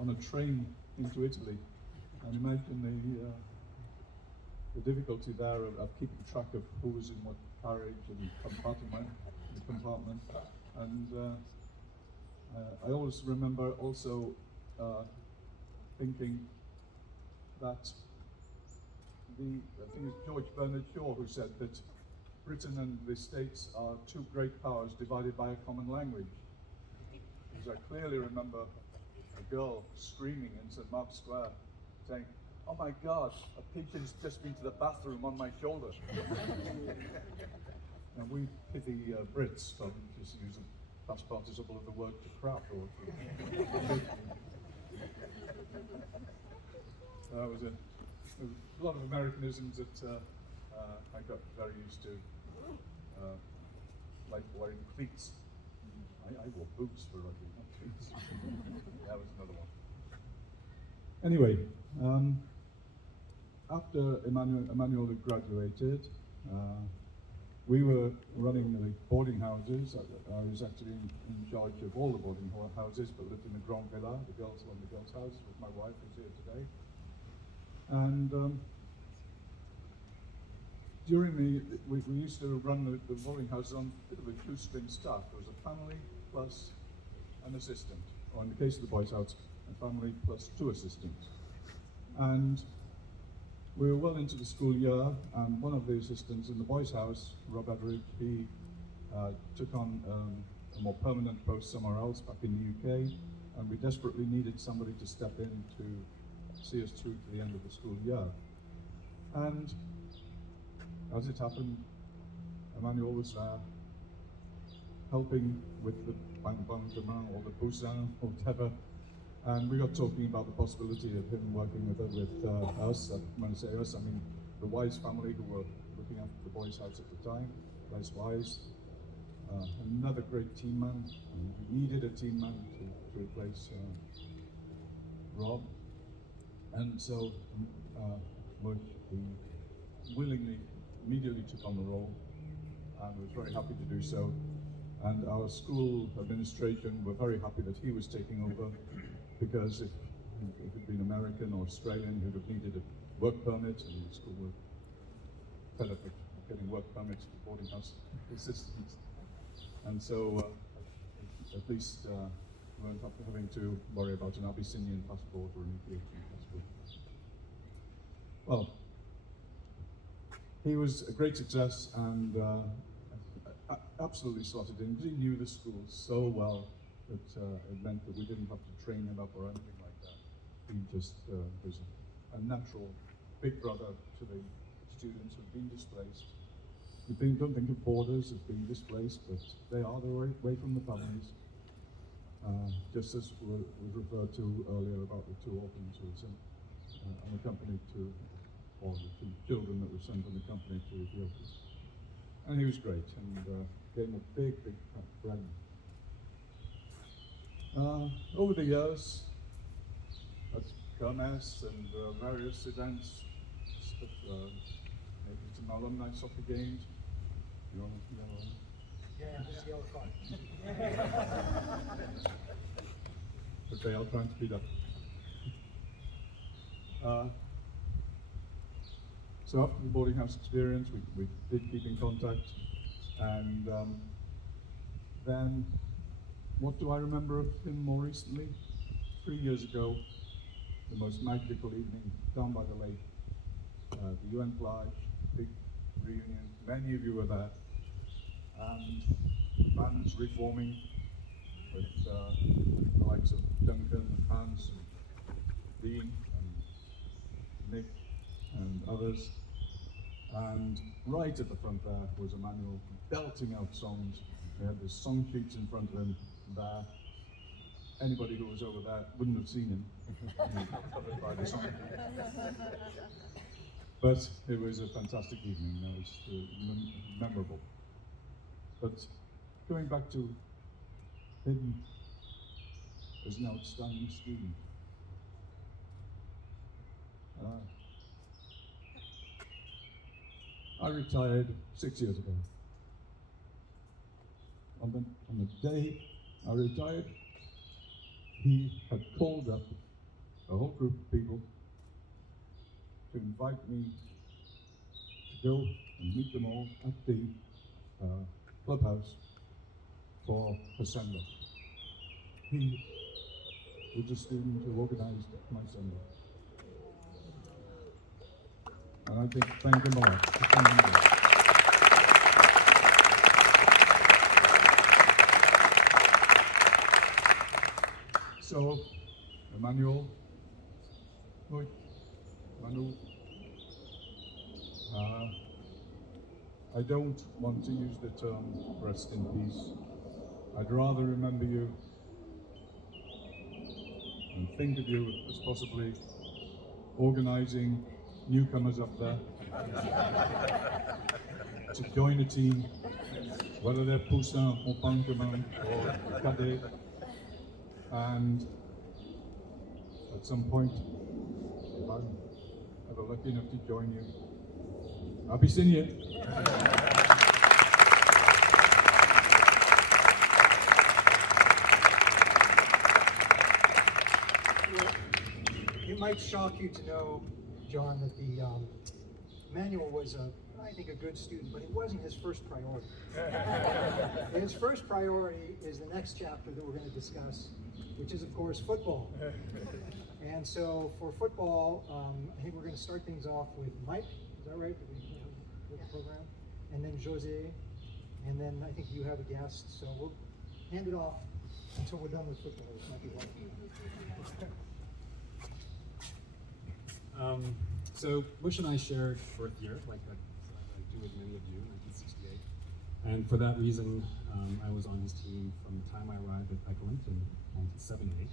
on a train into Italy. And imagine the difficulty there of keeping track of who was in what carriage and compartment. And I always remember also thinking that I think it's George Bernard Shaw who said that Britain and the States are 2 great powers divided by a common language. Because I clearly remember a girl screaming in St. Mark's Square saying, "Oh my God, a pigeon's just been to the bathroom on my shoulder." And we pity Brits for just using past participle of the word to crap. Or there was a lot of Americanisms that I got very used to, like wearing cleats. I wore boots for rugby, not cleats. That was another one. Anyway, after Emmanuel had graduated, we were running the boarding houses. I was actually in charge of all the boarding houses, but lived in the Grand Villa, one of the girls' houses, with my wife who's here today. And we used to run the boarding houses on a bit of a 2-string staff. There was a family plus an assistant, or in the case of the boys' house, a family plus 2 assistants. And we were well into the school year, and one of the assistants in the boys' house, Rob Edridge, he took on a more permanent post somewhere else back in the UK, and we desperately needed somebody to step in to see us through to the end of the school year. And as it happened, Emmanuel was there, helping with the Benjamin or the Poussin or whatever. And we got talking about the possibility of him working with us. When I say us, I mean the Wise family, who were looking after the boys' house at the time, Les Wise. Another great team man. And we needed a team man to replace Rob. And so Mush, willingly, immediately took on the role and was very happy to do so. And our school administration were very happy that he was taking over, because if it had been American or Australian, he would have needed a work permit, and the school were fed up with getting work permits for boarding house assistants. And so at least we weren't having to worry about an Abyssinian passport or an Ethiopian passport. Well, he was a great success and absolutely slotted in, because he knew the school so well that it meant that we didn't have to train him up or anything like that. He just was a natural big brother to the students who've been displaced. Don't think of borders as being displaced, but they are. They're away from the families. Just as was referred to earlier about the two orphans who were sent unaccompanied to, or the two children that were sent unaccompanied to Ethiopia. And he was great, and gave him a big, big friend. Over the years, at Kermesse and various events, maybe some alumni soccer games. You want to yell? Yeah, just yell card. Okay, I'll try and speed up. So after the boarding house experience, we did keep in contact, and then what do I remember of him more recently? 3 years ago, the most magical evening down by the lake, the UN plage, big reunion. Many of you were there, and the band's reforming with the likes of Duncan and Hans and Dean and Nick and others. And right at the front there was Emmanuel belting out songs. He had the song sheets in front of him there. Anybody who was over there wouldn't have seen him, covered by the song sheet. But it was a fantastic evening. That was memorable. But going back to him as an outstanding student. I retired 6 years ago. On the day I retired, he had called up a whole group of people to invite me to go and meet them all at the clubhouse for a send-off. He was a student who organized my send-off. And I think, thank him a lot. Thank him a lot. So, Emmanuel, I don't want to use the term rest in peace. I'd rather remember you and think of you as possibly organizing newcomers up there to join a team, whether they're Poussin or Pantomin or Cadet, and at some point, if I'm ever lucky enough to join you, Abyssinia. It might shock you to know, John, that the Emmanuel was I think a good student, but it wasn't his first priority. His first priority is the next chapter that we're going to discuss, which is, of course, football. And so for football, I think we're going to start things off with Mike. Is that right? With the program, and then Jose, and then I think you have a guest. So we'll hand it off until we're done with football. This might be one. So Mush and I shared fourth year, like I do with many of you, in 1968. And for that reason, I was on his team from the time I arrived at Ekelent in 1978,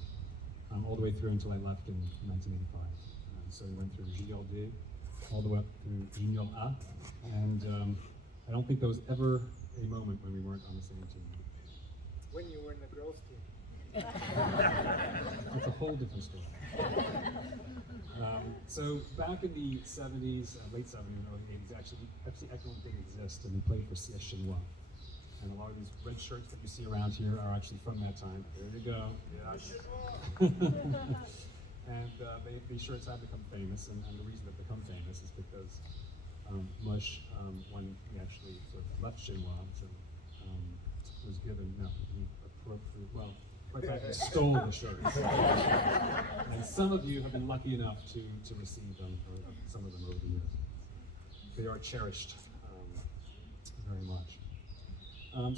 all the way through until I left in 1985. So we went through JLD, all the way up through Junior A, and I don't think there was ever a moment when we weren't on the same team. When you were in the girls' team. That's a whole different story. So back in the 70s, late 70s, early 80s, actually, FC Ekelund didn't exist, and we played for CS Chinois. And a lot of these red shirts that you see around here are actually from that time. There you go. Yes. And these shirts have become famous, and the reason they've become famous is because Mush, when he actually sort of left Chinois, was given, no, he appropriate, well, quite frankly, stole the shirts. And some of you have been lucky enough to receive them, or some of them over the years. They are cherished very much.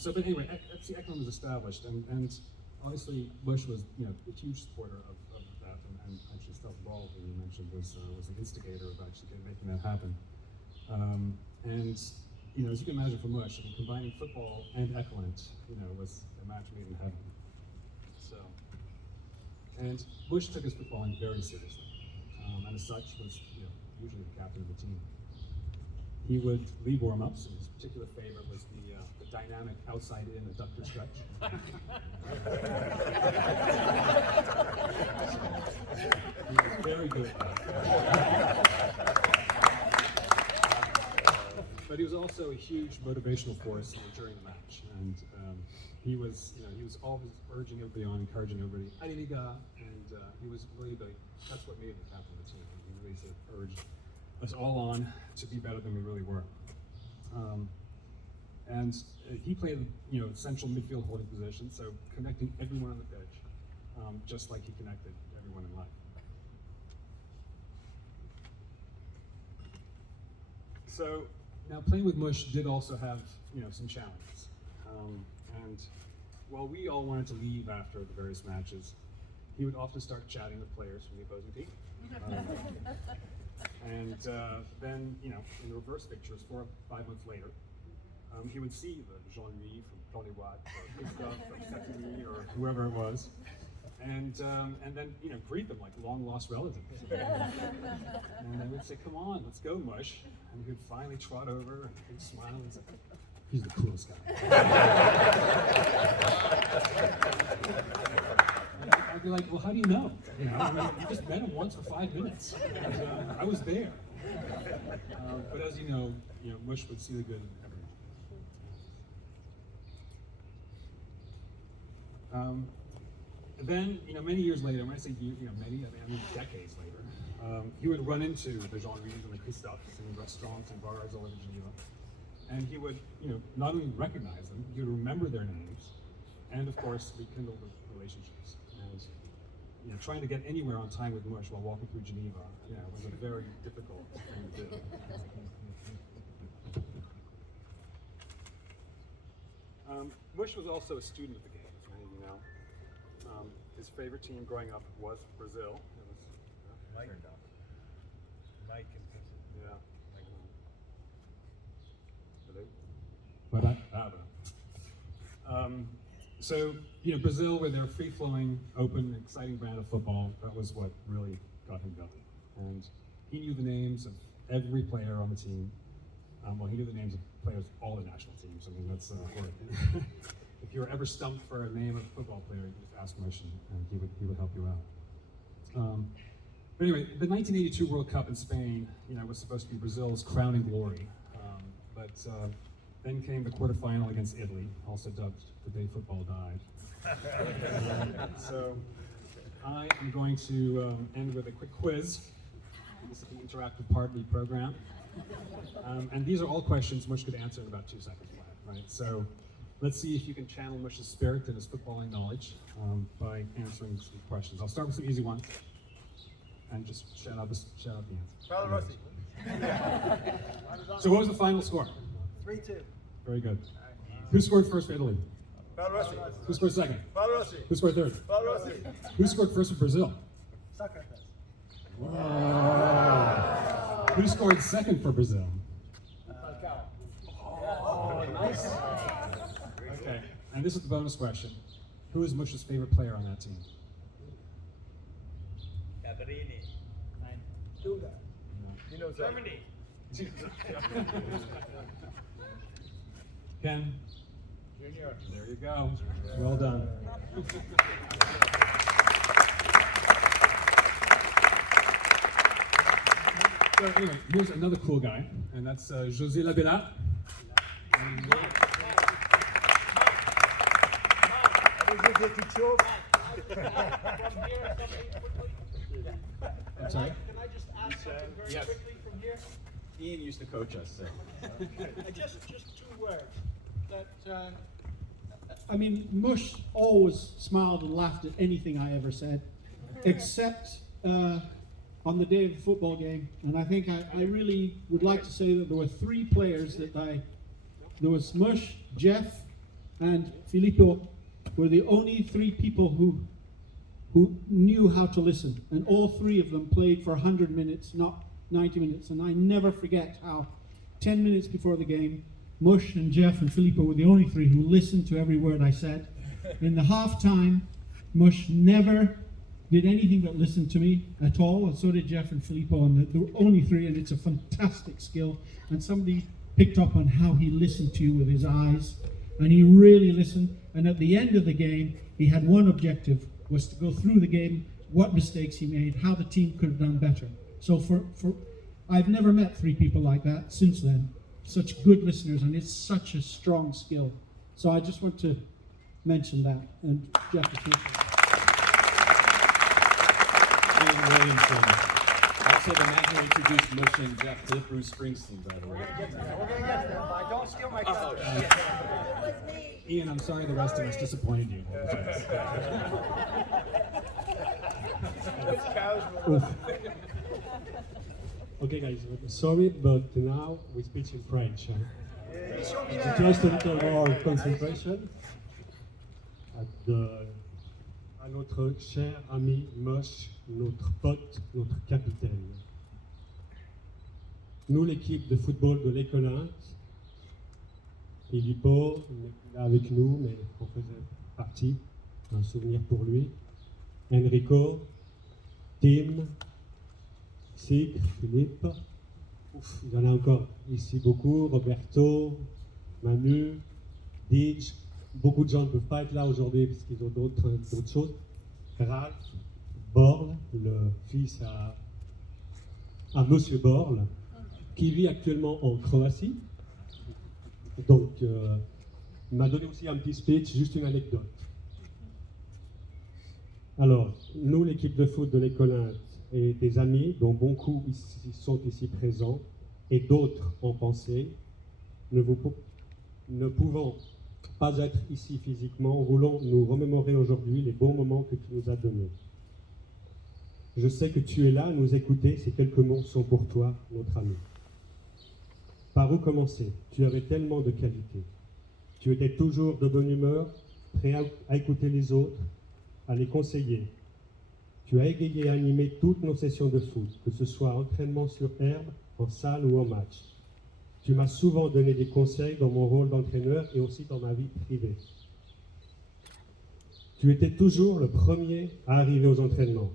But anyway, FC Ekelund was established, and obviously Mush was, a huge supporter of that, and actually Stealth Brawl, who you mentioned, was an instigator of actually making that happen. As you can imagine for Mush, combining football and Ekelund, was a match made in heaven. And Mush took his footballing very seriously, and as such was, usually the captain of the team. He would lead warm-ups, and his particular favorite was the dynamic outside-in adductor stretch. He was very good at that. But he was also a huge motivational force during the match, and he was always urging everybody on, encouraging everybody. And he was really that's what made him the captain of the team. He really sort of urged us all on to be better than we really were. He played, central midfield holding position, so connecting everyone on the pitch, just like he connected everyone in life. So now playing with Mush did also have, some challenges. And while we all wanted to leave after the various matches, he would often start chatting with players from the opposing team. Then, in the reverse pictures, 4 or 5 months later, he would see the Jean-Louis from Tony Watt or Christophe from Satini or whoever it was, and then, greet them like long-lost relatives. And they would say, "Come on, let's go, Mush." And he would finally trot over and he'd smile and say, "He's the coolest guy." And I'd be like, "Well, how do you know? You just met him once for 5 minutes. And, I was there." But as you know, Mush would see the good in everyone. Then, many years later, when I say many, I mean decades later, he would run into the Jean-Louis and the Christophes in restaurants and bars all over Geneva. And he would, not only recognize them, he would remember their names, and of course, rekindle the relationships. And, trying to get anywhere on time with Mush while walking through Geneva, was a very difficult thing to do. Mush was also a student of the game, as many of you know. His favorite team growing up was Brazil. It was Mike and yeah. So, Brazil, with their free-flowing, open, exciting brand of football, that was what really got him going. And he knew the names of every player on the team. He knew the names of players of all the national teams. I mean, that's if you were ever stumped for a name of a football player, you just ask Mush and he would help you out. But anyway, the 1982 World Cup in Spain, was supposed to be Brazil's crowning glory. But then came the quarterfinal against Italy, also dubbed the day football died. So I am going to end with a quick quiz. This is the interactive part of the program. And these are all questions Mush could answer in about 2 seconds flat, right? So let's see if you can channel Mush's spirit and his footballing knowledge by answering some questions. I'll start with some easy ones. And just shout out the answer. Rossi. So what was the final score? 3-2. Very good. Who scored first for Italy? Rossi. Who scored second? Rossi. Who scored third? Rossi. Who scored first for Brazil? Socrates. Wow. Who scored second for Brazil? Oh, nice. Okay, and this is the bonus question. Who is Mush's favorite player on that team? Cabrini. Duda. You know Germany. Ken? Junior. There you go. Well done. So anyway, here's another cool guy, and that's José Labella. I'm sorry? Can I just add something very Yes. quickly from here? Ian used to coach us, so. Just 2 words. That I mean, Mush always smiled and laughed at anything I ever said, except on the day of the football game. And I think I really would like to say that there were 3 players that there was Mush, Jeff, and Filippo were the only 3 people who knew how to listen. And all 3 of them played for 100 minutes, not 90 minutes. And I never forget how 10 minutes before the game, Mush and Jeff and Filippo were the only 3 who listened to every word I said. In the halftime, Mush never did anything but listen to me at all, and so did Jeff and Filippo, and there were only 3, and it's a fantastic skill. And somebody picked up on how he listened to you with his eyes, and he really listened. And at the end of the game, he had one objective, was to go through the game, what mistakes he made, how the team could have done better. So I've never met 3 people like that since then. Such good listeners, and it's such a strong skill. So I just want to mention that. And Jeff, Ian Williamson. Also the man who introduced Mush and Jeff to Bruce Springsteen, by the way. We're gonna get to them, but don't steal my thunder. Ian, I'm sorry the rest of us disappointed you. It's casual. Okay, guys, sorry, but now we speak in French. So just a little more concentration. À notre cher ami Mush, notre pote, notre capitaine. Nous, l'équipe de football de l'Écolinte, Filippo, il n'est plus là avec nous, mais on faisait partie, un souvenir pour lui. Enrico, Tim, Sig, Philippe, il y en a encore ici beaucoup, Roberto, Manu, Dij, beaucoup de gens ne peuvent pas être là aujourd'hui parce qu'ils ont d'autres choses. Ralph, Borl, le fils à Monsieur Borl, qui vit actuellement en Croatie. Donc, il m'a donné aussi un petit speech, juste une anecdote. Alors, nous, l'équipe de foot de l'Écolinte, et des amis, dont beaucoup sont ici présents, et d'autres en pensée, ne pouvant pas être ici physiquement, voulons nous remémorer aujourd'hui les bons moments que tu nous as donnés. Je sais que tu es là à nous écouter, ces quelques mots sont pour toi, notre ami. Par où commencer? Tu avais tellement de qualités. Tu étais toujours de bonne humeur, prêt à écouter les autres, à les conseiller. Tu as égayé et animé toutes nos sessions de foot, que ce soit entraînement sur herbe, en salle ou en match. Tu m'as souvent donné des conseils dans mon rôle d'entraîneur et aussi dans ma vie privée. Tu étais toujours le premier à arriver aux entraînements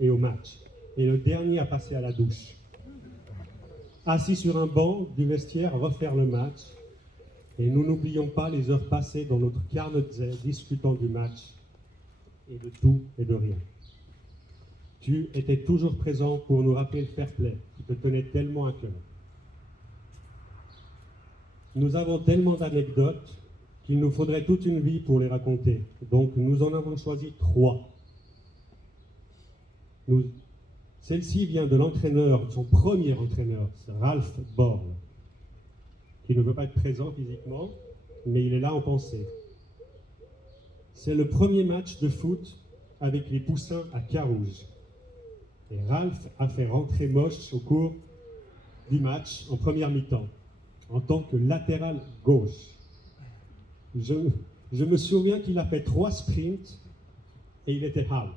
et aux matchs, et le dernier à passer à la douche. Assis sur un banc du vestiaire à refaire le match, et nous n'oublions pas les heures passées dans notre carnet discutant du match, et de tout et de rien. Tu étais toujours présent pour nous rappeler le fair play, qui te tenait tellement à cœur. Nous avons tellement d'anecdotes qu'il nous faudrait toute une vie pour les raconter. Donc nous en avons choisi 3. Celle-ci vient de l'entraîneur, son premier entraîneur, c'est Ralph Borl, qui ne veut pas être présent physiquement, mais il est là en pensée. C'est le premier match de foot avec les Poussins à Carouge. Et Ralph a fait rentrer Mush au cours du match en première mi-temps, en tant que latéral gauche. Je me souviens qu'il a fait 3 sprints et il était out.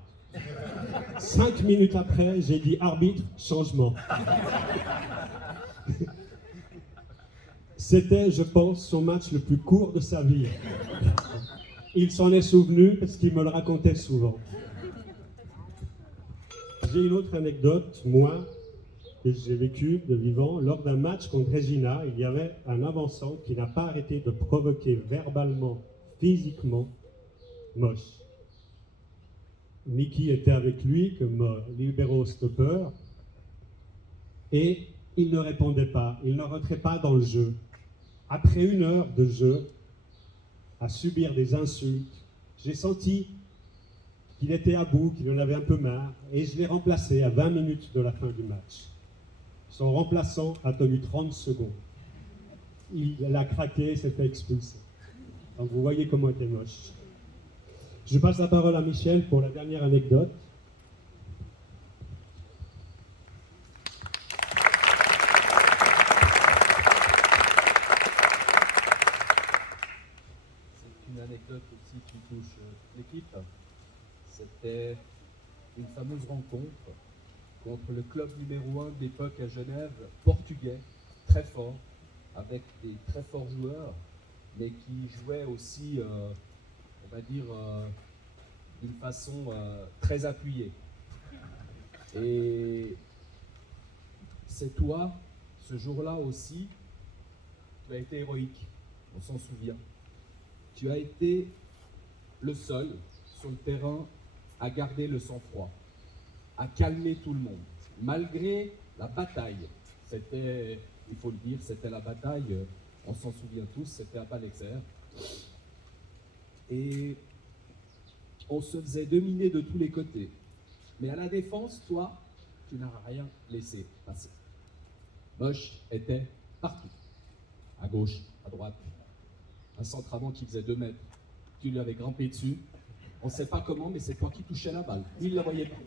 5 minutes après, j'ai dit arbitre, changement. C'était, je pense, son match le plus court de sa vie. Il s'en est souvenu parce qu'il me le racontait souvent. J'ai une autre anecdote. Moi, que j'ai vécu de vivant. Lors d'un match contre Regina, il y avait un avant-centre qui n'a pas arrêté de provoquer verbalement, physiquement, Mush. Mickey était avec lui comme libéro stopper et il ne répondait pas, il ne rentrait pas dans le jeu. Après 1 heure de jeu, à subir des insultes, j'ai senti qu'il était à bout, qu'il en avait un peu marre, et je l'ai remplacé à 20 minutes de la fin du match. Son remplaçant a tenu 30 secondes. Il a craqué et s'est fait expulser. Donc vous voyez comment était moche. Je passe la parole à Michel pour la dernière anecdote. C'est une anecdote aussi qui touche l'équipe. C'était une fameuse rencontre contre le club numéro 1 d'époque à Genève, portugais, très fort, avec des très forts joueurs, mais qui jouaient aussi, on va dire, d'une façon très appuyée. Et c'est toi, ce jour-là aussi, tu as été héroïque, on s'en souvient. Tu as été le seul sur le terrain à garder le sang-froid, à calmer tout le monde, malgré la bataille. C'était, il faut le dire, c'était la bataille, on s'en souvient tous, c'était à Palexer. Et on se faisait dominer de tous les côtés. Mais à la défense, toi, tu n'as rien laissé passer. Mush était partout, à gauche, à droite. Un centre avant qui faisait 2 mètres, tu lui avais grimpé dessus. On ne sait pas comment, mais c'est toi qui touchais la balle. Lui, il ne la voyait pas.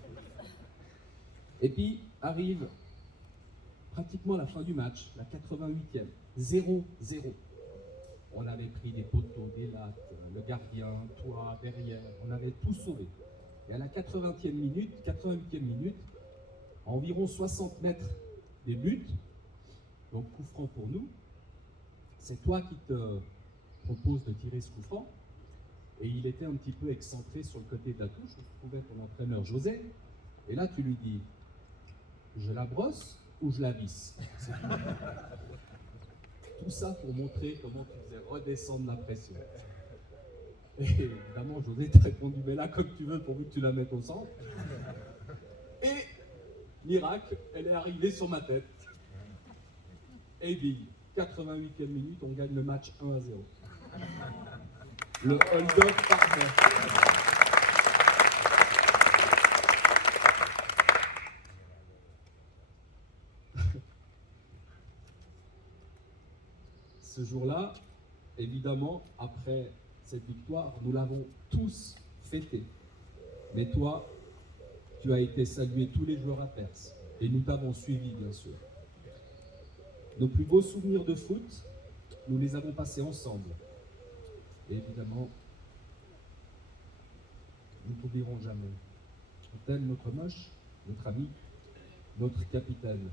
Et puis arrive pratiquement la fin du match, la 88e, 0-0. On avait pris des poteaux, des lattes, le gardien, toi, derrière, on avait tout sauvé. Et à la 88e minute, à environ 60 mètres des buts, donc coup franc pour nous, c'est toi qui te propose de tirer ce coup franc. Et il était un petit peu excentré sur le côté de la touche, où se trouvait ton entraîneur José. Et là, tu lui dis, je la brosse ou je la visse? Tout ça pour montrer comment tu faisais redescendre la pression. Et évidemment, José t'a répondu, mais là, comme tu veux, pourvu que tu la mettes au centre. Et, miracle, elle est arrivée sur ma tête. Et big, 88e minute, on gagne le match 1-0. Le hold-up parfait. Ce jour-là, évidemment, après cette victoire, nous l'avons tous fêté. Mais toi, tu as été salué tous les joueurs à Perse. Et nous t'avons suivi, bien sûr. Nos plus beaux souvenirs de foot, nous les avons passés ensemble. Et évidemment, nous ne t'oublierons jamais. On t'aime, notre Mush, notre ami, notre capitaine.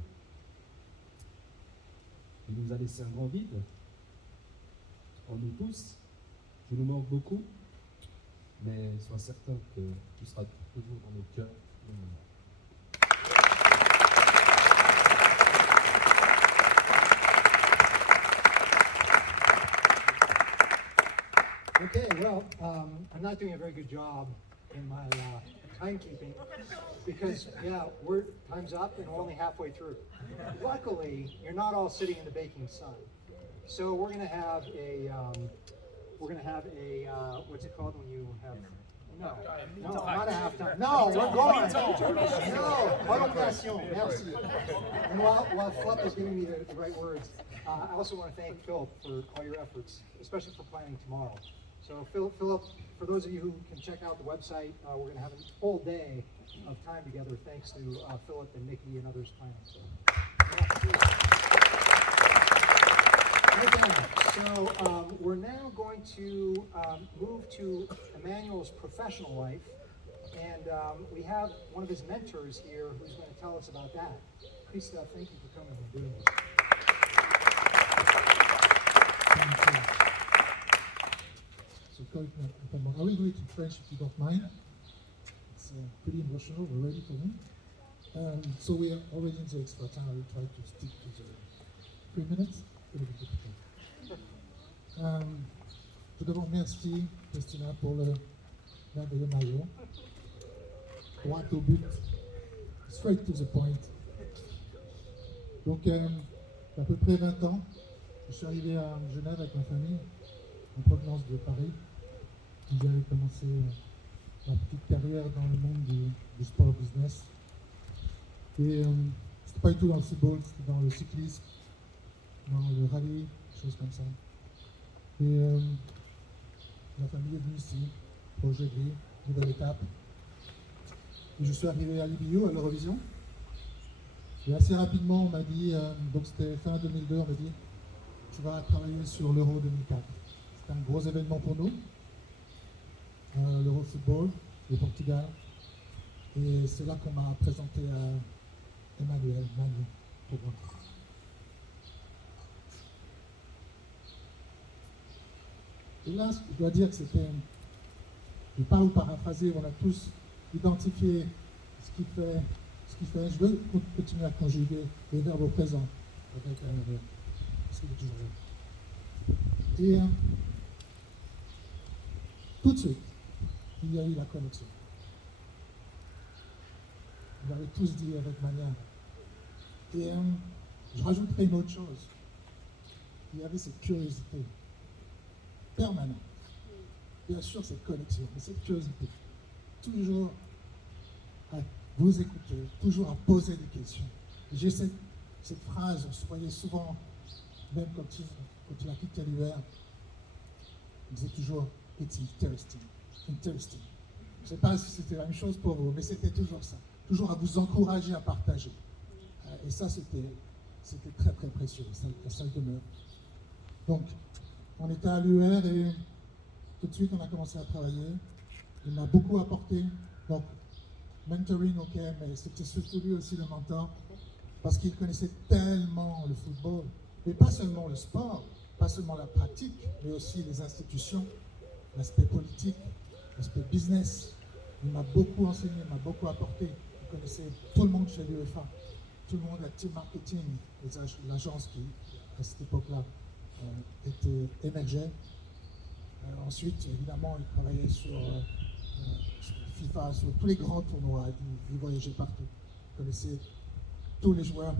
Il nous a laissé un grand vide, en nous tous. Tu nous manques beaucoup, mais sois certain que tu seras toujours dans nos cœurs. Okay, well, I'm not doing a very good job in my timekeeping because, yeah, time's up and we're only halfway through. Luckily, you're not all sitting in the baking sun. So we're gonna have a, what's it called when you have, no, not a halftime. No, we're going. No, prolongation, merci. And while Fluff is giving me the right words, I also want to thank Phil for all your efforts, especially for planning tomorrow. So Philip, for those of you who can check out the website, we're going to have a whole day of time together thanks to Philip and Nikki and others planning. So, we're now going to move to Emmanuel's professional life, and we have one of his mentors here who's going to tell us about that. Christophe, thank you for coming and doing this. Thank you. So, I will do it in French if you don't mind. It's pretty emotional. We're ready for me. So we are already in the extra time. I will try to stick to the 3 minutes. It will be difficult. Tout d'abord, merci Christina pour le merveilleux maillot. Droit au but, straight to the point. Donc, il y a à peu près 20 ans, je suis arrivé à Genève avec ma famille, en provenance de Paris. J'avais commencé ma petite carrière dans le monde du sport business. Et c'était pas du tout dans le football, c'était dans le cyclisme, dans le rallye, des choses comme ça. Et ma famille est venue ici, projet de vie, nouvelle étape. Et je suis arrivé à l'IBU, à l'Eurovision. Et assez rapidement, on m'a dit, donc c'était fin 2002, on m'a dit, tu vas travailler sur l'Euro 2004. C'était un gros événement pour nous, l'Euro football, le Portugal. Et c'est là qu'on m'a présenté à Emmanuel Magny pour moi. Et là, je dois dire que c'était, je ne vais pas vous paraphraser, on a tous identifié ce qui fait. Je veux continuer à conjuguer les verbes au présent avec un verbe, parce qu'il est toujours là. Et tout de suite, il y a eu la connexion. Vous avez tous dit avec manière. Et je rajouterai une autre chose. Il y avait cette curiosité permanente. Bien sûr, cette connexion, mais cette curiosité. Toujours à vous écouter, toujours à poser des questions. J'ai cette phrase, on se voyait souvent, même quand il a quitté l'UR, il disait toujours « It's interesting, interesting ». Je ne sais pas si c'était la même chose pour vous, mais c'était toujours ça. Toujours à vous encourager à partager. Et ça, c'était très très précieux, ça demeure. Donc, on était à l'UR et tout de suite on a commencé à travailler. Il m'a beaucoup apporté. Donc, mentoring, ok, mais c'était surtout lui aussi le mentor, parce qu'il connaissait tellement le football, mais pas seulement le sport, pas seulement la pratique, mais aussi les institutions, l'aspect politique, l'aspect business. Il m'a beaucoup enseigné, il m'a beaucoup apporté. Il connaissait tout le monde chez l'UEFA, tout le monde à Team Marketing, l'agence qui, à cette époque-là, émergeait. Ensuite, évidemment, il travaillait sur FIFA, sur tous les grands tournois, il voyageait partout. Il connaissait tous les joueurs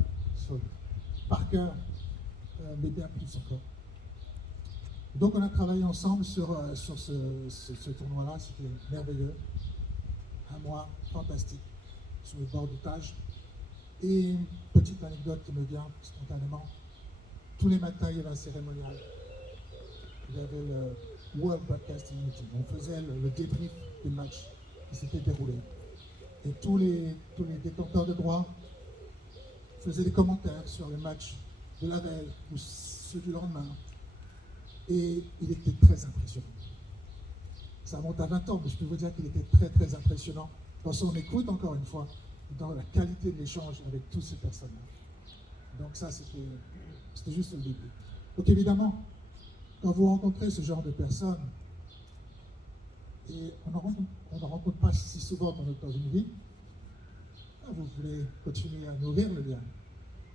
par cœur, mais bien plus encore. Donc on a travaillé ensemble sur ce tournoi-là, c'était merveilleux. Un mois fantastique sur le bord du Tage. Et petite anecdote qui me vient spontanément, tous les matins il y avait un cérémonial. Il y avait le World Broadcasting Meeting. On faisait le débrief du match qui s'était déroulé. Et tous les détenteurs de droits faisaient des commentaires sur les matchs de la veille ou ceux du lendemain. Et il était très impressionnant. Ça remonte à 20 ans, mais je peux vous dire qu'il était très très impressionnant dans son écoute, encore une fois, dans la qualité de l'échange avec tous ces personnes-là. Donc ça, c'était juste le début. Donc évidemment, quand vous rencontrez ce genre de personnes, et on ne rencontre pas si souvent dans une vie, vous voulez continuer à nourrir le lien.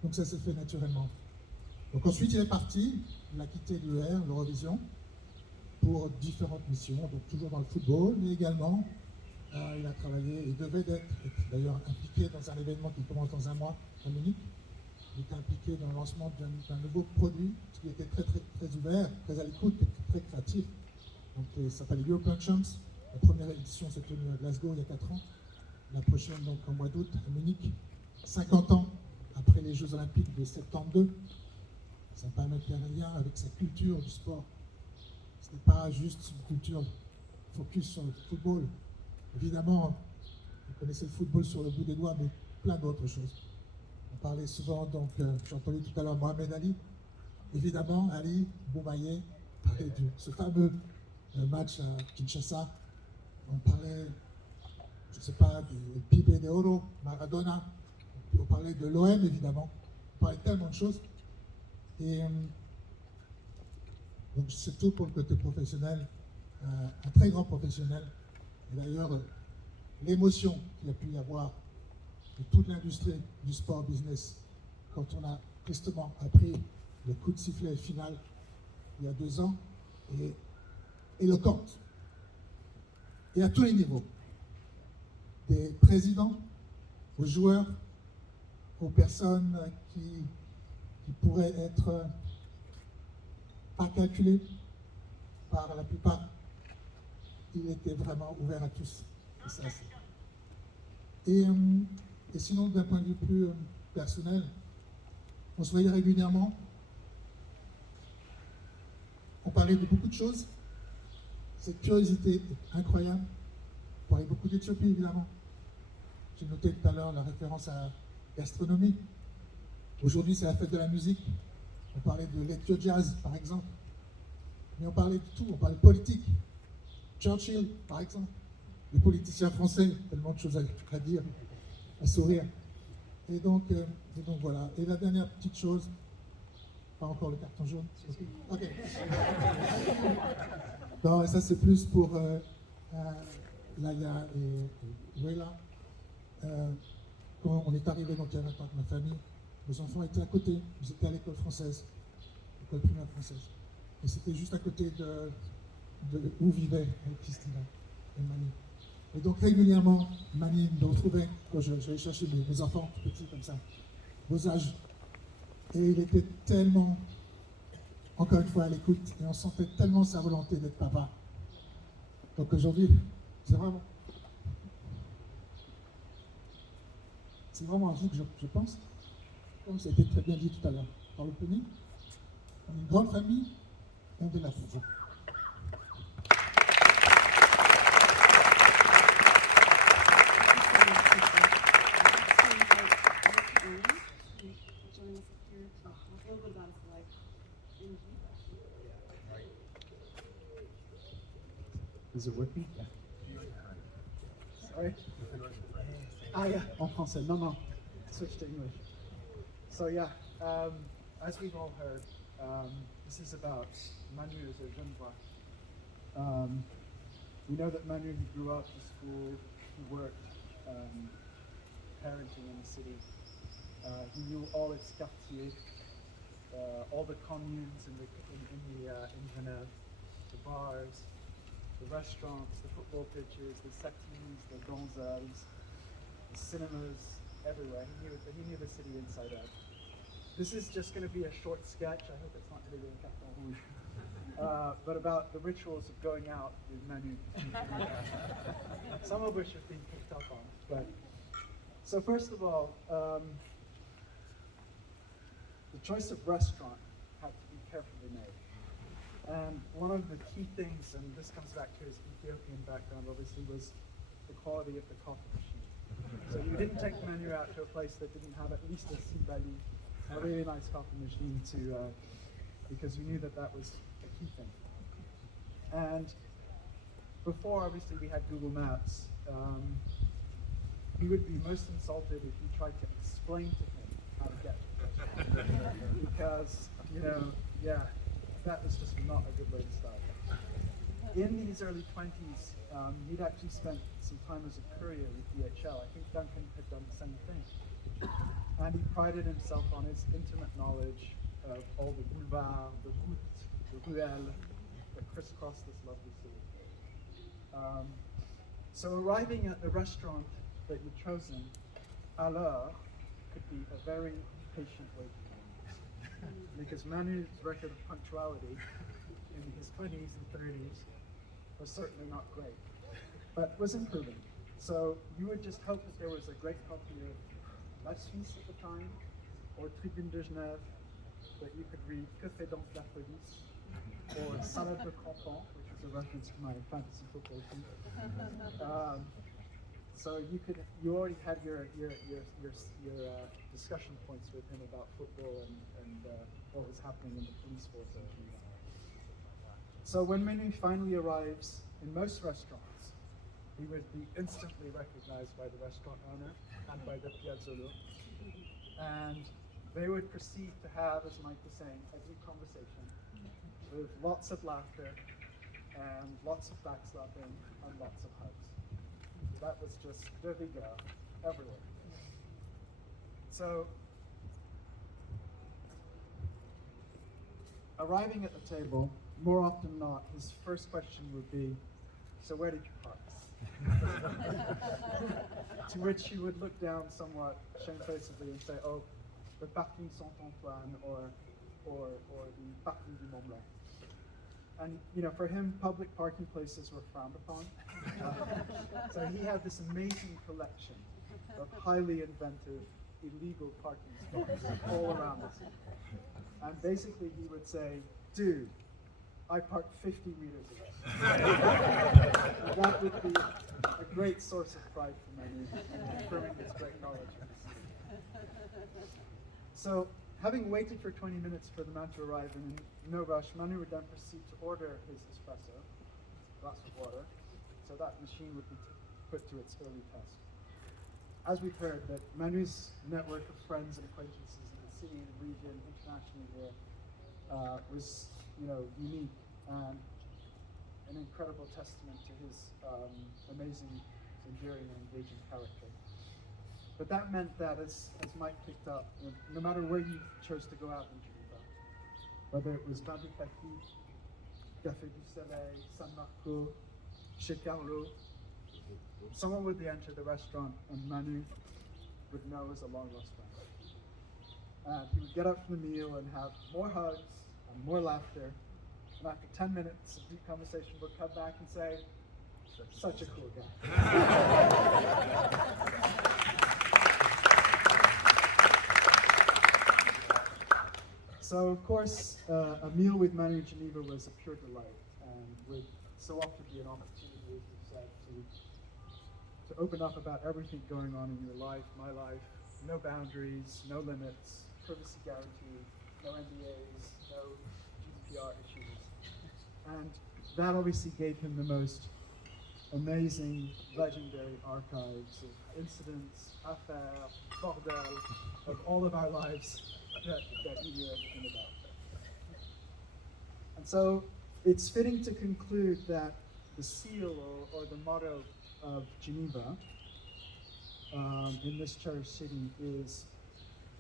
Donc ça s'est fait naturellement. Donc ensuite il est parti, il a quitté l'UR, l'Eurovision, pour différentes missions, donc toujours dans le football, mais également il a travaillé, il devait être d'ailleurs impliqué dans un événement qui commence dans un mois à Munich. Il était impliqué dans le lancement d'un nouveau produit, qui était très, très, très ouvert, très à l'écoute, très créatif. Donc, ça s'appelle European Champs. La première édition s'est tenue à Glasgow il y a 4 ans. La prochaine, donc, en mois d'août, à Munich. 50 ans après les Jeux Olympiques de 72. Ça permettait un lien avec sa culture du sport. Ce n'est pas juste une culture focus sur le football. Évidemment, vous connaissez le football sur le bout des doigts, mais plein d'autres choses. On parlait souvent, donc, j'ai entendu tout à l'heure Amir-Ali. Évidemment, Ali Boumaye parlait de ce fameux match à Kinshasa. On parlait, je ne sais pas, du Pibe de Oro, Maradona. On parlait de l'OM, évidemment. On parlait tellement de choses. Et donc, c'est tout pour le côté professionnel. Un très grand professionnel. Et d'ailleurs, l'émotion qu'il a pu y avoir de toute l'industrie du sport business quand on a tristement appris le coup de sifflet final il y a 2 ans est éloquente. Et à tous les niveaux, des présidents aux joueurs, aux personnes qui pourraient être pas calculées par la plupart, il était vraiment ouvert à tous. Et ça, et sinon, d'un point de vue plus personnel, on se voyait régulièrement, on parlait de beaucoup de choses, cette curiosité est incroyable, on parlait beaucoup d'Éthiopie évidemment. J'ai noté tout à l'heure la référence à la gastronomie. Aujourd'hui, c'est la fête de la musique. On parlait de l'Ethio Jazz, par exemple. Mais on parlait de tout, on parlait de politique. Churchill, par exemple. Les politiciens français, tellement de choses à dire, à sourire. Et donc voilà. Et la dernière petite chose, pas encore le carton jaune. Ok. Non, et ça c'est plus pour Laya et Wela. Quand on est arrivé donc il y a 20 ans avec ma famille, nos enfants étaient à côté, ils étaient à l'école française, l'école primaire française. Et c'était juste à côté de où vivaient Christina et Mani. Et donc régulièrement, Mani me retrouvait quand j'allais chercher mes enfants tout petits comme ça, vos âges. Et il était tellement, encore une fois, à l'écoute, et on sentait tellement sa volonté d'être papa. Donc aujourd'hui, c'est vraiment à vous que je pense, comme ça a été très bien dit tout à l'heure par l'opening. On est une grande famille, et on est là pour vous. Is it working? Yeah. Sorry. Ah yeah, en français. No, no. Switch to English. So yeah, as we've all heard, this is about Manu as a jeune voix. We know that Manu, he grew up in school, he worked, parenting in the city. He knew all its quartiers, all the communes in Genève, the bars, the restaurants, the football pitches, the settees, the gonzales, the cinemas, everywhere. He knew the city inside out. This is just going to be a short sketch. I hope it's not going to be a carton rouge. But about the rituals of going out with Manu. Some of which have been picked up on. But so first of all, the choice of restaurant had to be carefully made. And one of the key things, and this comes back to his Ethiopian background obviously, was the quality of the coffee machine. So you didn't take the menu out to a place that didn't have at least a simbali, a really nice coffee machine because you knew that was a key thing. And before obviously we had Google Maps, he would be most insulted if you tried to explain to him how to get there. Because, that was just not a good way to start. In his early 20s, he'd actually spent some time as a courier with DHL. I think Duncan had done the same thing. And he prided himself on his intimate knowledge of all the boulevards, the routes, the ruelles that crisscross this lovely city. So arriving at the restaurant that you'd chosen, à l'heure, could be a very patient wait time. Because Manu's record of punctuality in his 20s and 30s was certainly not great, but was improving. So you would just hope that there was a great copy of La Suisse at the time, or Tribune de Genève, that you could read Que fait donc la police, or Salade de Canton, which was a reference to my fantasy football team. So you already had your discussion points with him about football and what was happening in the police force in Geneva. So when Manu finally arrives in most restaurants, he would be instantly recognized by the restaurant owner and by the piazzolo. And they would proceed to have, as Mike was saying, a deep conversation with lots of laughter and lots of backslapping and lots of hugs. That was just de rigueur everywhere. So, arriving at the table, more often than not, his first question would be, "So where did you park?" To which he would look down somewhat shamefacedly and say, "Oh, the parking Saint-Antoine or the parking du Mont Blanc." And you know, for him, public parking places were frowned upon. So he had this amazing collection of highly inventive, illegal parking spots all around us. And basically, he would say, "Dude, I parked 50 meters away." That would be a great source of pride for Manu, confirming his great knowledge. So, having waited for 20 minutes for the man to arrive and in no rush, Manu would then proceed to order his espresso, a glass of water, so that machine would be put to its early test. As we've heard, that Manu's network of friends and acquaintances in the city, the region, internationally here, was, you know, unique and an incredible testament to his amazing, enduring, and engaging character. But that meant that, as Mike picked up, you know, no matter where you chose to go out in Geneva, whether it was Vin du Paquis, Café du Soleil, San Marco, Chez Carlo, someone would enter the restaurant and Manu would know as a long lost friend. And he would get up from the meal and have more hugs and more laughter. And after 10 minutes of deep conversation, would come back and say, "Such a cool guy." So, of course, a meal with Manu in Geneva was a pure delight and would so often be an opportunity, as you said, to open up about everything going on in your life, my life, no boundaries, no limits, privacy guaranteed, no NDAs, no GDPR issues. And that obviously gave him the most amazing, legendary archives of incidents, affaires, bordel, of all of our lives that he knew everything about. And so it's fitting to conclude that the seal or the motto of Geneva in this cherished city is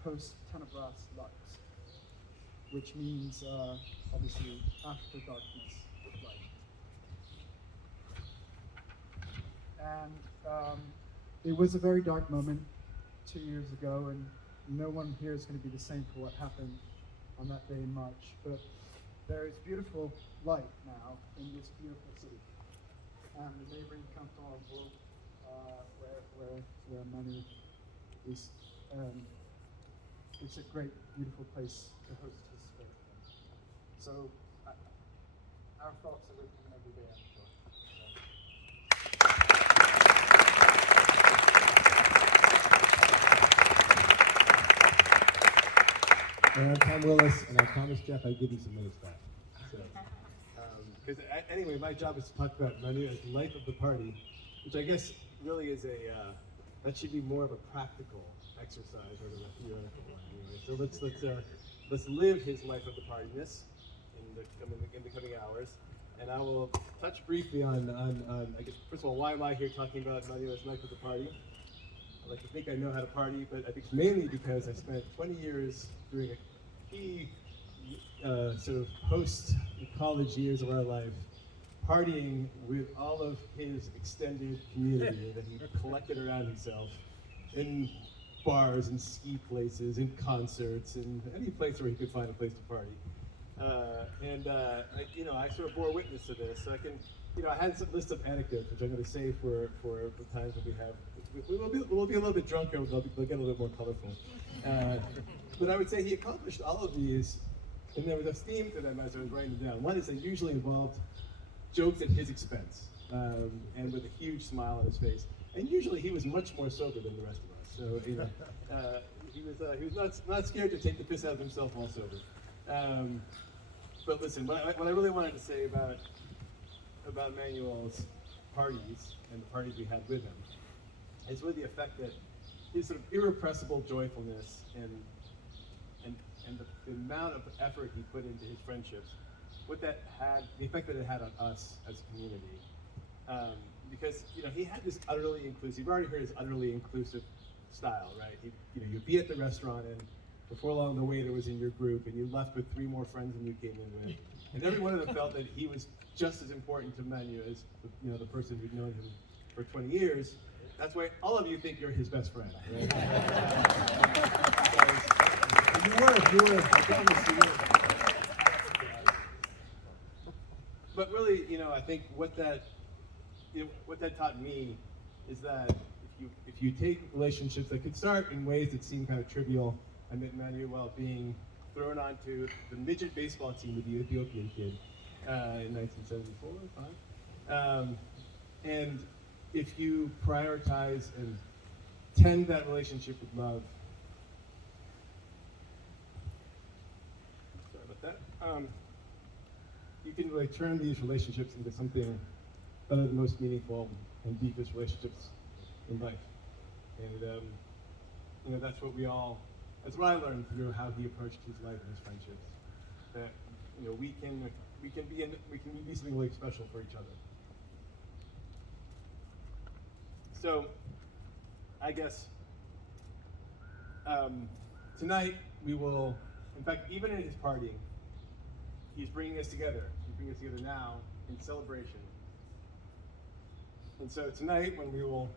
post tenebras lux, which means obviously after darkness, light. And it was a very dark moment 2 years ago, and no one here is going to be the same for what happened on that day in March. But there is beautiful light now in this beautiful city. And the neighboring canton of Vaud, where Manu is, it's a great, beautiful place to host his spirit. So our thoughts are with him every day, I'm sure. And I'm Tom Willis, and I promised Jeff I'd give you some minutes back. So, anyway, my job is to talk about Manu as the life of the party, which I guess really is that should be more of a practical exercise rather than a theoretical one. Anyway. So let's live his life of the partyness in the coming hours, and I will touch briefly on I guess first of all, why am I here talking about Manu as life of the party? I like to think I know how to party, but I think it's mainly because I spent 20 years during a key sort of post-college years of our life partying with all of his extended community that he collected around himself in bars and ski places and concerts and any place where he could find a place to party. I sort of bore witness to this. So I had some list of anecdotes, which I'm going to save for the times when we'll be a little bit drunker. They'll get a little bit more colorful. But I would say he accomplished all of these, and there was a theme to them as I was writing them down. One is they usually involved jokes at his expense, and with a huge smile on his face. And usually he was much more sober than the rest of us. So he was not scared to take the piss out of himself while sober. But listen, what I really wanted to say about Manuel's parties and the parties we had with him is really the effect that his sort of irrepressible joyfulness and the amount of effort he put into his friendships, the effect that it had on us as a community. Because he had this utterly inclusive, you've already heard his utterly inclusive style, right? You'd be at the restaurant, and before long, the waiter was in your group, and you left with 3 more friends than you came in with, and every one of them felt that he was just as important to the menu as the person who'd known him for 20 years. That's why all of you think you're his best friend, right? You were, I promise you were. But really, I think what that taught me is that if you take relationships that could start in ways that seem kind of trivial. I met Emmanuel being thrown onto the midget baseball team with the Ethiopian kid in 1974 or 5. And if you prioritize and tend that relationship with love, sorry about that, you can really turn these relationships into something that are the most meaningful and deepest relationships in life. And that's what I learned through how he approached his life and his friendships. That we can be something really special for each other. So, I guess tonight we will, in fact, even in his partying, he's bringing us together. He's bringing us together now in celebration. And so tonight, when we will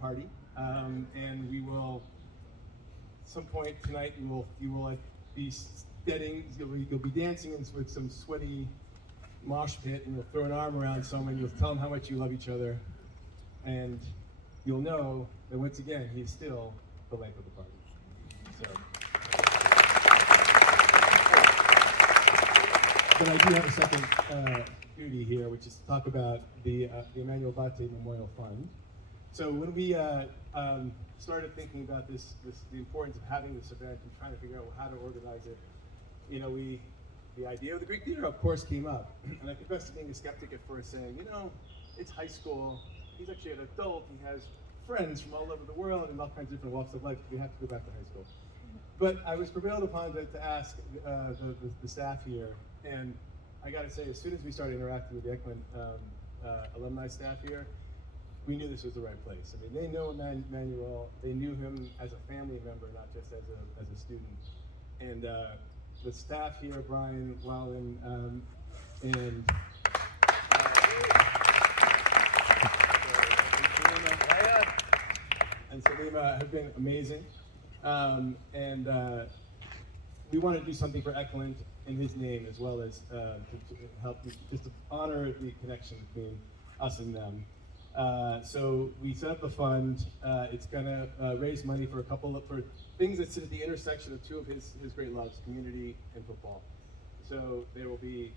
party, and we will. At some point tonight, you will be steading. You'll be dancing with some sweaty mosh pit, and you'll throw an arm around someone. You'll tell them how much you love each other, and you'll know that once again, he is still the life of the party. So, but I do have a second duty here, which is to talk about the Amir-Ali Memorial Fund. So when we started thinking about the importance of having this event and trying to figure out how to organize it, the idea of the Greek theater, of course, came up. And I confess to being a skeptic at first, saying, it's high school. He's actually an adult. He has friends from all over the world and all kinds of different walks of life. We have to go back to high school. But I was prevailed upon to ask the staff here, and I got to say, as soon as we started interacting with the Eklund alumni staff here, we knew this was the right place. I mean, they know Emmanuel. They knew him as a family member, not just as a student. And the staff here, Brian, Wallen, and Salima have been amazing. And we want to do something for Eklund in his name, as well as to help, just to honor the connection between us and them. So we set up a fund. It's going to raise money for for things that sit at the intersection of 2 of his great loves, community and football. So there will be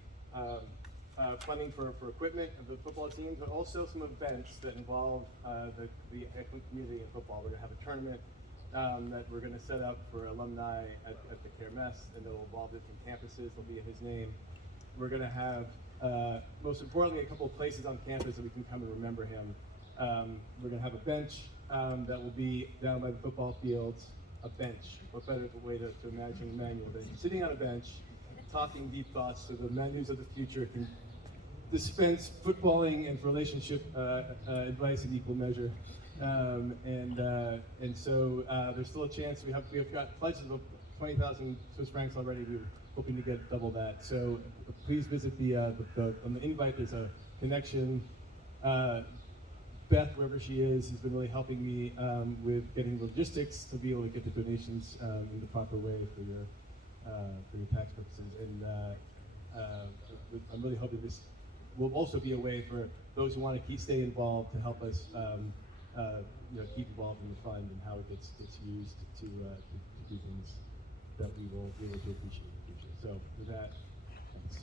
funding for equipment of the football team, but also some events that involve the Eklund community and football. We're going to have a tournament that we're going to set up for alumni at the Kermesse, and that will involve different campuses. They'll be in his name. We're going to have, most importantly, a couple of places on campus that we can come and remember him. We're going to have a bench that will be down by the football fields. A bench. What better way to imagine Emmanuel than sitting on a bench, talking deep thoughts so the menus of the future can dispense footballing and relationship advice in equal measure. And so there's still a chance. We've got pledges of 20,000 Swiss francs already. We're hoping to get double that. So please visit on the invite. There's a connection. Beth, wherever she is, has been really helping me with getting logistics to be able to get the donations in the proper way for your tax purposes. And I'm really hoping this will also be a way for those who want to stay involved to help us keep involved in the fund and how it gets used to do things that we will do appreciate in the future. So with that, thanks.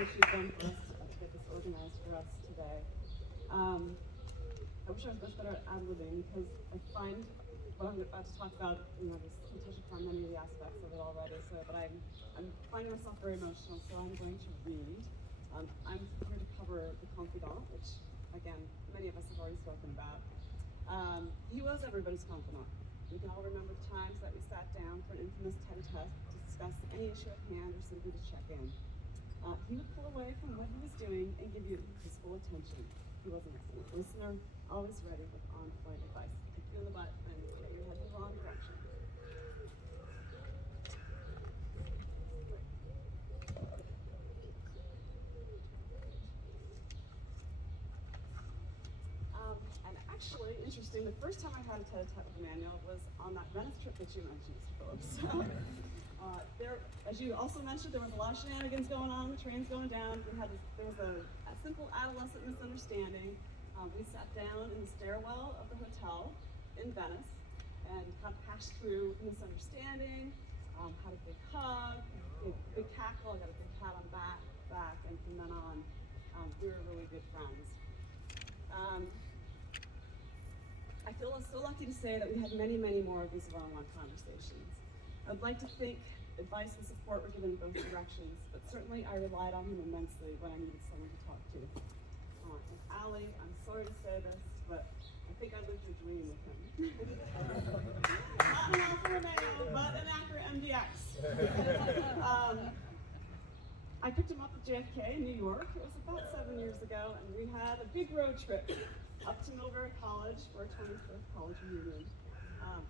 That she's done for us to get this organized for us today. I wish I was much better at ad-libbing, because I find what I'm about to talk about, this can touch upon many of the aspects of it already. But I'm finding myself very emotional, so I'm going to read. I'm here to cover The Confidant, which, again, many of us have already spoken about. He was everybody's confidant. We can all remember the times that we sat down for an infamous tete-a-tete to discuss any issue at hand or simply to check in. he would pull away from what he was doing and give you his full attention. He was an excellent listener, always ready with on-point advice. Kick you in the butt and get your head in the wrong direction. And actually, interesting, the first time I had a tete-a-tete with Emmanuel was on that Venice trip that you mentioned, Mr. Phillips. There, as you also mentioned, there was a lot of shenanigans going on, the train's going down. There was a simple adolescent misunderstanding. We sat down in the stairwell of the hotel in Venice and kind of hashed through misunderstanding, had a big hug, big cackle, I got a big pat on back, and from then on, we were really good friends. I feel so lucky to say that we had many, many more of these one-on-one conversations. I'd like to think advice and support were given in both directions, but certainly I relied on him immensely when I needed someone to talk to. And Ali, I'm sorry to say this, but I think I lived your dream with him. Not an Alfa Romeo, but an Acura MDX. I picked him up at JFK in New York. It was about 7 years ago, and we had a big road trip up to Middlebury College for our 25th college reunion.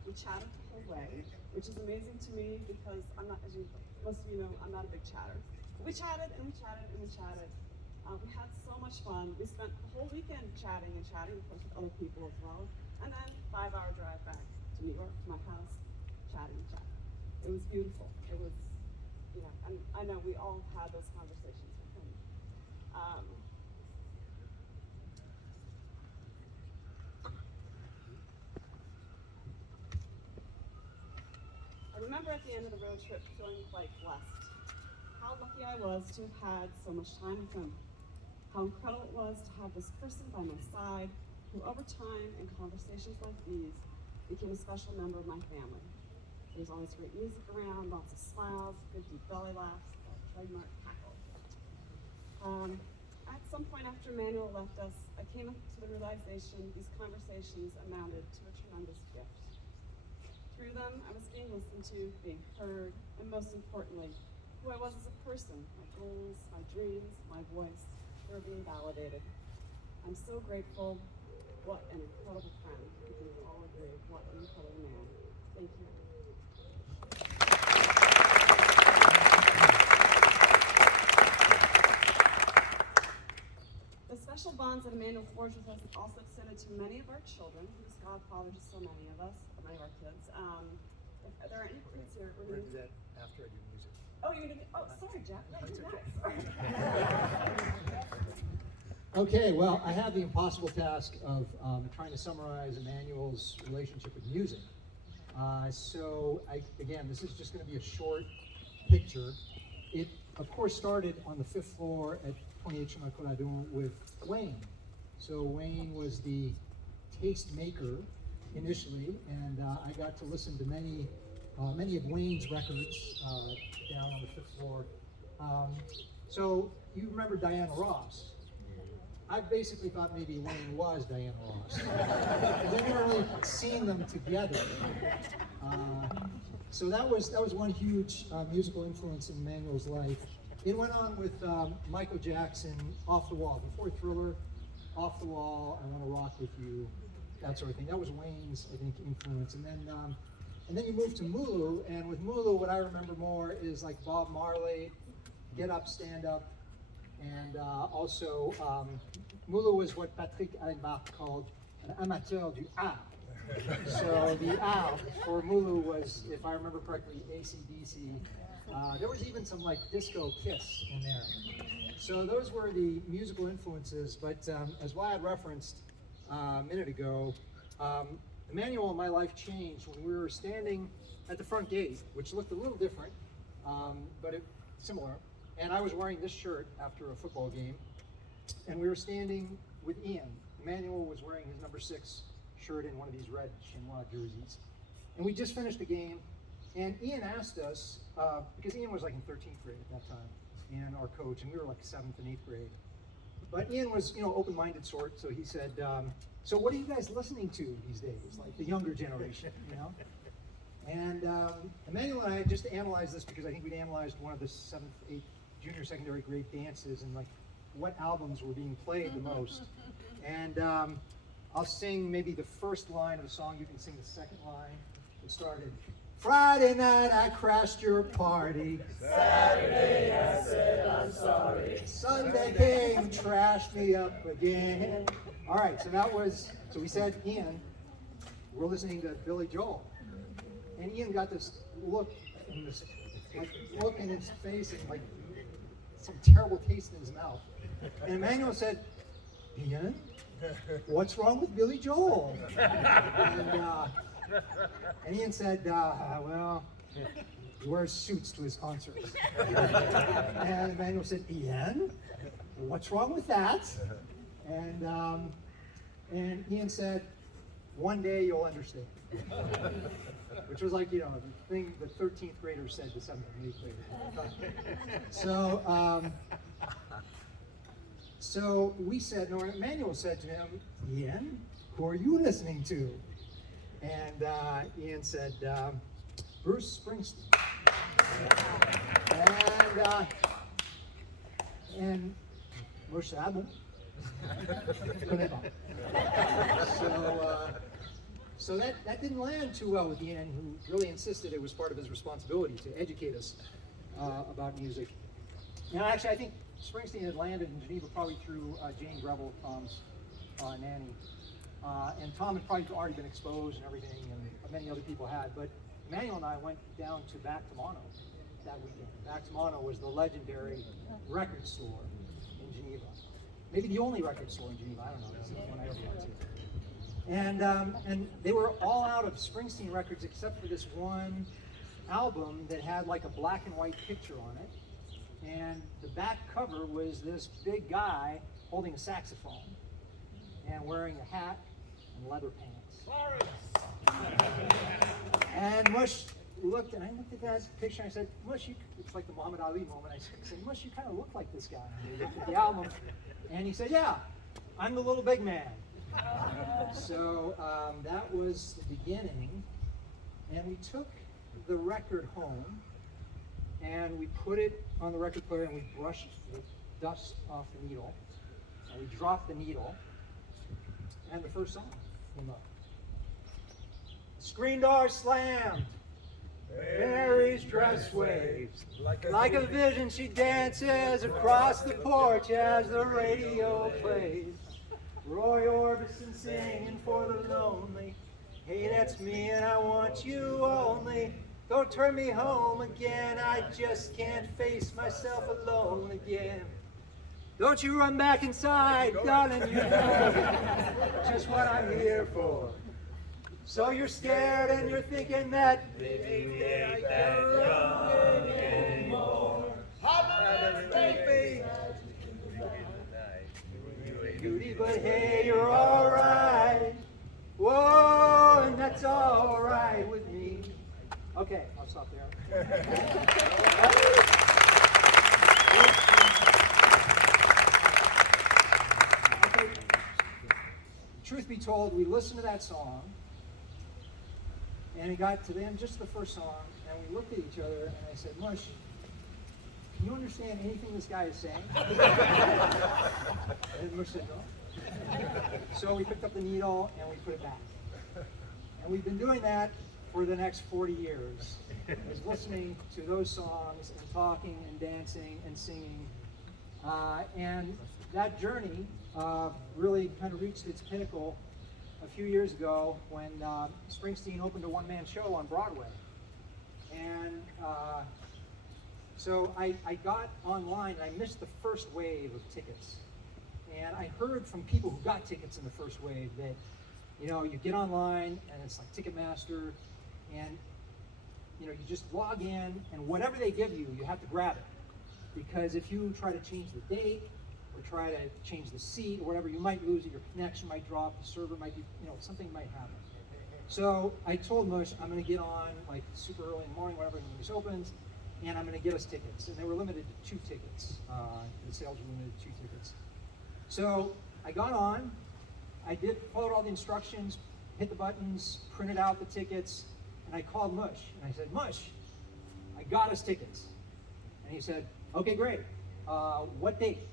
We chatted the whole way, which is amazing to me because I'm not, as most of you know, I'm not a big chatter. But we chatted and we chatted and we chatted. We had so much fun. We spent the whole weekend chatting, of course, with other people as well. And then 5-hour drive back to New York, to my house, chatting. It was beautiful. It was, and I know we all had those conversations with him. I remember at the end of the road trip feeling quite blessed. How lucky I was to have had so much time with him. How incredible it was to have this person by my side who over time in conversations like these became a special member of my family. There's always great music around, lots of smiles, good deep belly laughs, that trademark cackle. At some point after Emmanuel left us, I came to the realization these conversations amounted to a tremendous gift. Through them, I was being listened to, being heard, and most importantly, who I was as a person, my goals, my dreams, my voice, they were being validated. I'm so grateful. What an incredible friend. We can all agree, what an incredible man. Thank you. The special bonds that Emmanuel forged with us also extended to many of our children. He was godfather to so many of us, many of our kids. If there are any kids here, we're going to do that after I do music. Oh, you're going to do, oh, sorry, Jeff. No, you're next. Okay, well, I have the impossible task of trying to summarize Emmanuel's relationship with music. Again, this is just going to be a short picture. It, of course, started on the 5th floor at 28 Chemin Coladon with Wayne. So Wayne was the taste maker initially, and I got to listen to many of Wayne's records down on the 5th floor. So you remember Diana Ross. I basically thought maybe Wayne was Diana Ross. I've never really seen them together. So that was one huge musical influence in Emmanuel's life. It went on with Michael Jackson, Off the Wall, before Thriller, Off the Wall, I Want to Rock With You, that sort of thing. That was Wayne's, I think, influence. And then you move to Mulu, and with Mulu, what I remember more is like Bob Marley, Get Up, Stand Up, and also Mulu was what Patrick Allenbach called an amateur du art. So the art for Mulu was, if I remember correctly, AC/DC. There was even some like disco Kiss in there. So those were the musical influences, but as Wyatt referenced a minute ago, Emmanuel and my life changed when we were standing at the front gate, which looked a little different, but similar. And I was wearing this shirt after a football game, and we were standing with Ian. Emmanuel was wearing his number 6 shirt in one of these red chinois jerseys. And we just finished the game, and Ian asked us, because Ian was like in 13th grade at that time, and our coach, and we were like 7th and 8th grade. But Ian was, open-minded sort, so he said, so what are you guys listening to these days, like the younger generation, And Emmanuel and I just analyzed this because I think we'd analyzed one of the 7th, 8th junior secondary grade dances and like what albums were being played the most. And I'll sing maybe the first line of the song, you can sing the second line. It started, Friday night I crashed your party. Saturday I said I'm sorry. Sunday came, trashed me up again. All right, so we said, Ian, we're listening to Billy Joel. And Ian got this look in his face and like some terrible taste in his mouth. And Emmanuel said, Ian, what's wrong with Billy Joel? And Ian said, well, he wears suits to his concerts. And Emmanuel said, Ian, what's wrong with that? And Ian said, one day you'll understand. Which was like, the thing the 13th graders said to 7th and 8th graders. So we said, Emmanuel said to him, Ian, who are you listening to? And Ian said, Bruce Springsteen. And Mush album. So that didn't land too well with Ian, who really insisted it was part of his responsibility to educate us about music. Now, actually, I think Springsteen had landed in Geneva probably through Jane Greville, Tom's nanny. And Tom had probably already been exposed and everything, and many other people had. But Emmanuel and I went down to Back to Mono that weekend. Back to Mono was the legendary record store in Geneva. Maybe the only record store in Geneva, I don't know, it's the one I ever went to. And they were all out of Springsteen records except for this one album that had like a black and white picture on it. And the back cover was this big guy holding a saxophone and wearing a hat and leather pants. And Mush looked, and I looked at that picture and I said, Mush, it's like the Muhammad Ali moment. I said, Mush, you kind of look like this guy. And he looked at the album, and he said, yeah, I'm the little big man. So that was the beginning, and we took the record home, and we put it on the record player, and we brushed the dust off the needle, and we dropped the needle, and the first song came up. Screen door slammed, Mary's dress waves, like a vision she dances across the porch as the radio plays. Roy Orbison singing for the lonely. Hey, that's me and I want you only. Don't turn me home again, I just can't face myself alone again. Don't you run back inside, darling, you know just what I'm here for. So you're scared and you're thinking that maybe we ain't that young anymore. Baby, beauty, but hey, you're alright. Whoa, and that's alright with me. Okay, I'll stop there. Okay. Truth be told, we listened to that song, and it got to the end, just the first song, and we looked at each other, and I said, Mush, can you understand anything this guy is saying? And Mush said, no. So we picked up the needle, and we put it back. And we've been doing that for the next 40 years, is listening to those songs and talking and dancing and singing. And that journey really kind of reached its pinnacle a few years ago when Springsteen opened a one-man show on Broadway. And so I got online and I missed the first wave of tickets. And I heard from people who got tickets in the first wave that, you get online and it's like Ticketmaster, and you just log in and whatever they give you, you have to grab it. Because if you try to change the date or try to change the seat or whatever, you might lose it, your connection might drop, the server might be, something might happen. So I told Mush, I'm gonna get on like super early in the morning, whenever this opens, and I'm gonna get us tickets. And they were limited to 2 tickets. The sales were limited to 2 tickets. So I got on, followed all the instructions, hit the buttons, printed out the tickets, and I called Mush, and I said, Mush, I got us tickets. And he said, Okay, great. What date?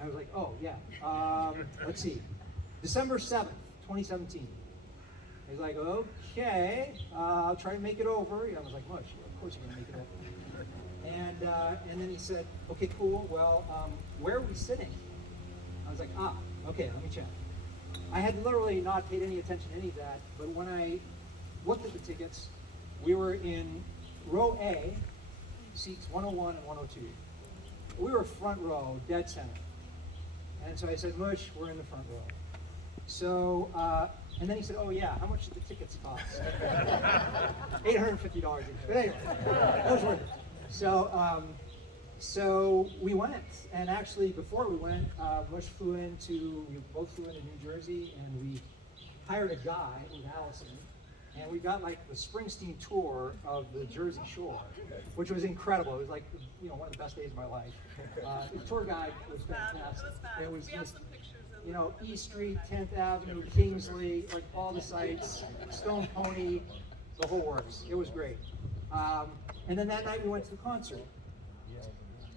I was like, oh, yeah. Let's see. December 7th, 2017. He's like, okay, I'll try to make it over. I was like, Mush, of course you're going to make it over. And then he said, okay, cool. Well, where are we sitting? I was like, okay, let me check. I had literally not paid any attention to any of that, but when I looked at the tickets, we were in row A, seats 101 and 102. We were front row, dead center. And so I said, Mush, we're in the front row. So, and then he said, oh yeah, how much did the tickets cost? $850 each. But anyway, that was worth it. So we went, and actually before we went, Mush we both flew into New Jersey, and we hired a guy with Allison, and we got like the Springsteen tour of the Jersey Shore, which was incredible. It was like, one of the best days of my life. The tour guide was fantastic. It was just, E Street, 10th Avenue, Kingsley, like all the sites, Stone Pony, the whole works. It was great. And then that night we went to the concert.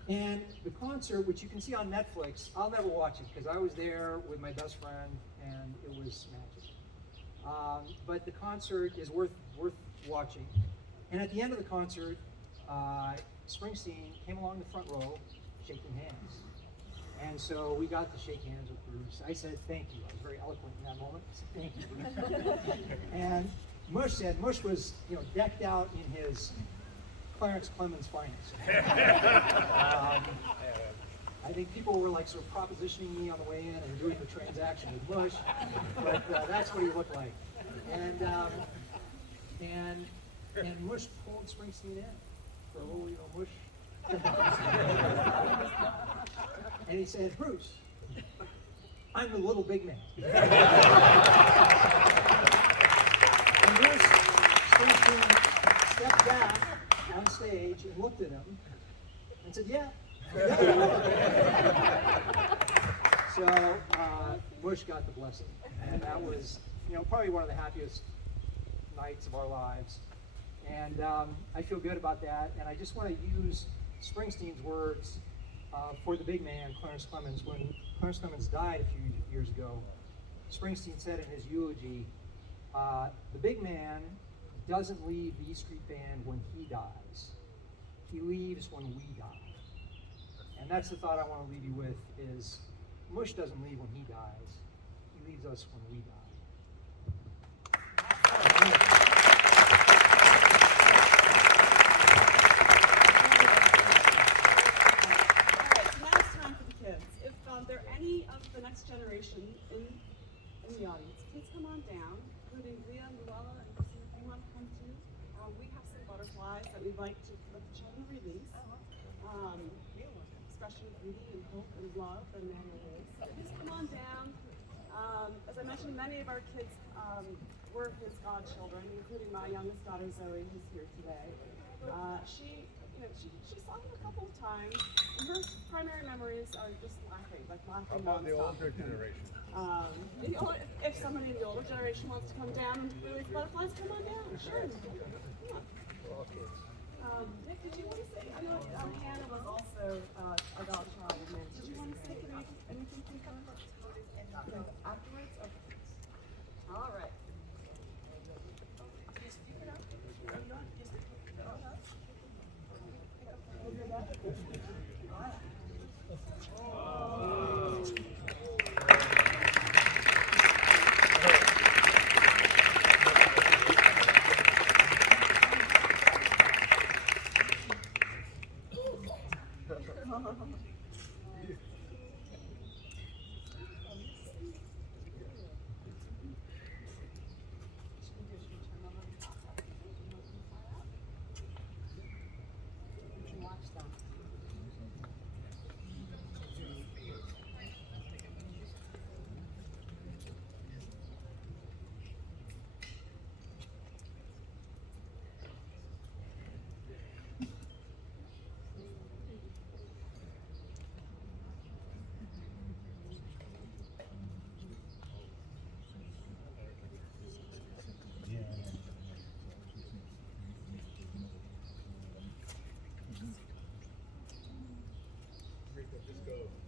And the concert, which you can see on Netflix, I'll never watch it because I was there with my best friend and it was magic. But the concert is worth watching. And at the end of the concert, Springsteen came along the front row shaking hands. And so we got to shake hands with Bruce. I said, thank you. I was very eloquent in that moment. I said, thank you, Bruce. And Mush was, decked out in his Clarence Clemens finest. I think people were like sort of propositioning me on the way in and doing the transaction with Mush, but that's what he looked like. And Mush pulled Springsteen in for a little, Mush. And he said, Bruce, I'm the little big man. And Bruce Springsteen stepped back on stage and looked at him and said, yeah. So Mush got the blessing, and that was, probably one of the happiest nights of our lives. And I feel good about that, and I just want to use Springsteen's words for the big man, Clarence Clemens. When Clarence Clemens died a few years ago, Springsteen said in his eulogy, the big man doesn't leave the E Street Band when he dies. He leaves when we die. And that's the thought I want to leave you with is Mush doesn't leave when he dies. He leaves us when we die. There are any of the next generation in the audience, please come on down, including Leah, Luella, and Christina, if you want to come too. We have some butterflies that we'd like to let the children release, especially beauty and hope and love and memories. So please come on down. As I mentioned, many of our kids were his godchildren, including my youngest daughter Zoe, who's here today. She saw him a couple of times, and her primary memories are just laughing How about the older generation? If somebody in the older generation wants to come down and release butterflies, come on down. Sure. Come on. Nick, did you want to say? I know Hannah was also a godchild of Nancy. Did you want to say anything from her? Afterwards? Okay. All right.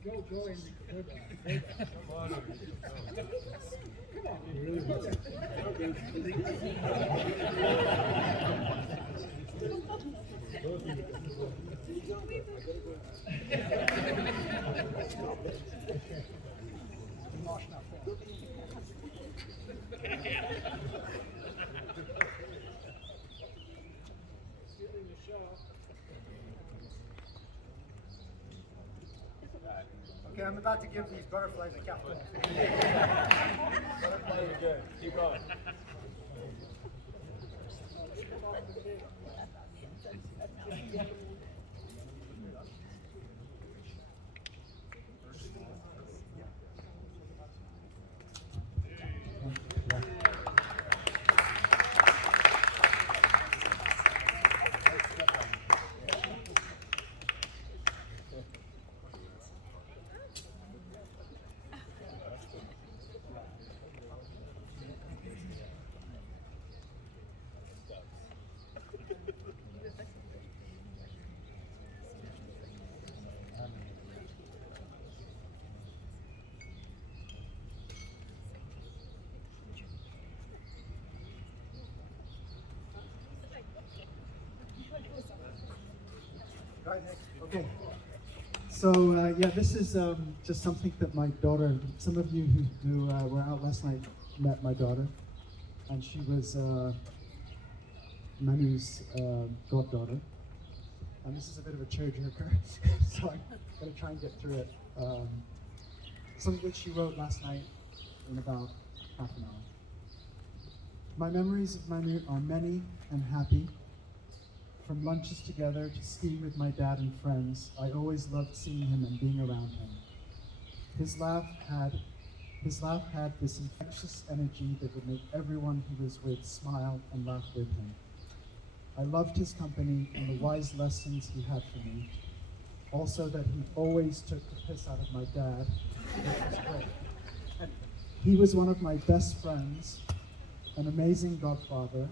Go in. Go back. Come on. Okay, I'm about to give these butterflies a count. Butterflies are good. Keep going. Okay. So yeah, this is just something that my daughter. Some of you who were out last night met my daughter, and she was Manu's goddaughter. And this is a bit of a tearjerker, so I'm going to try and get through it. Something that she wrote last night in about half an hour. My memories of Manu are many and happy. From lunches together to skiing with my dad and friends, I always loved seeing him and being around him. His laugh had this infectious energy that would make everyone he was with smile and laugh with him. I loved his company and the wise lessons he had for me. Also that he always took the piss out of my dad, which was great. He was one of my best friends, an amazing godfather,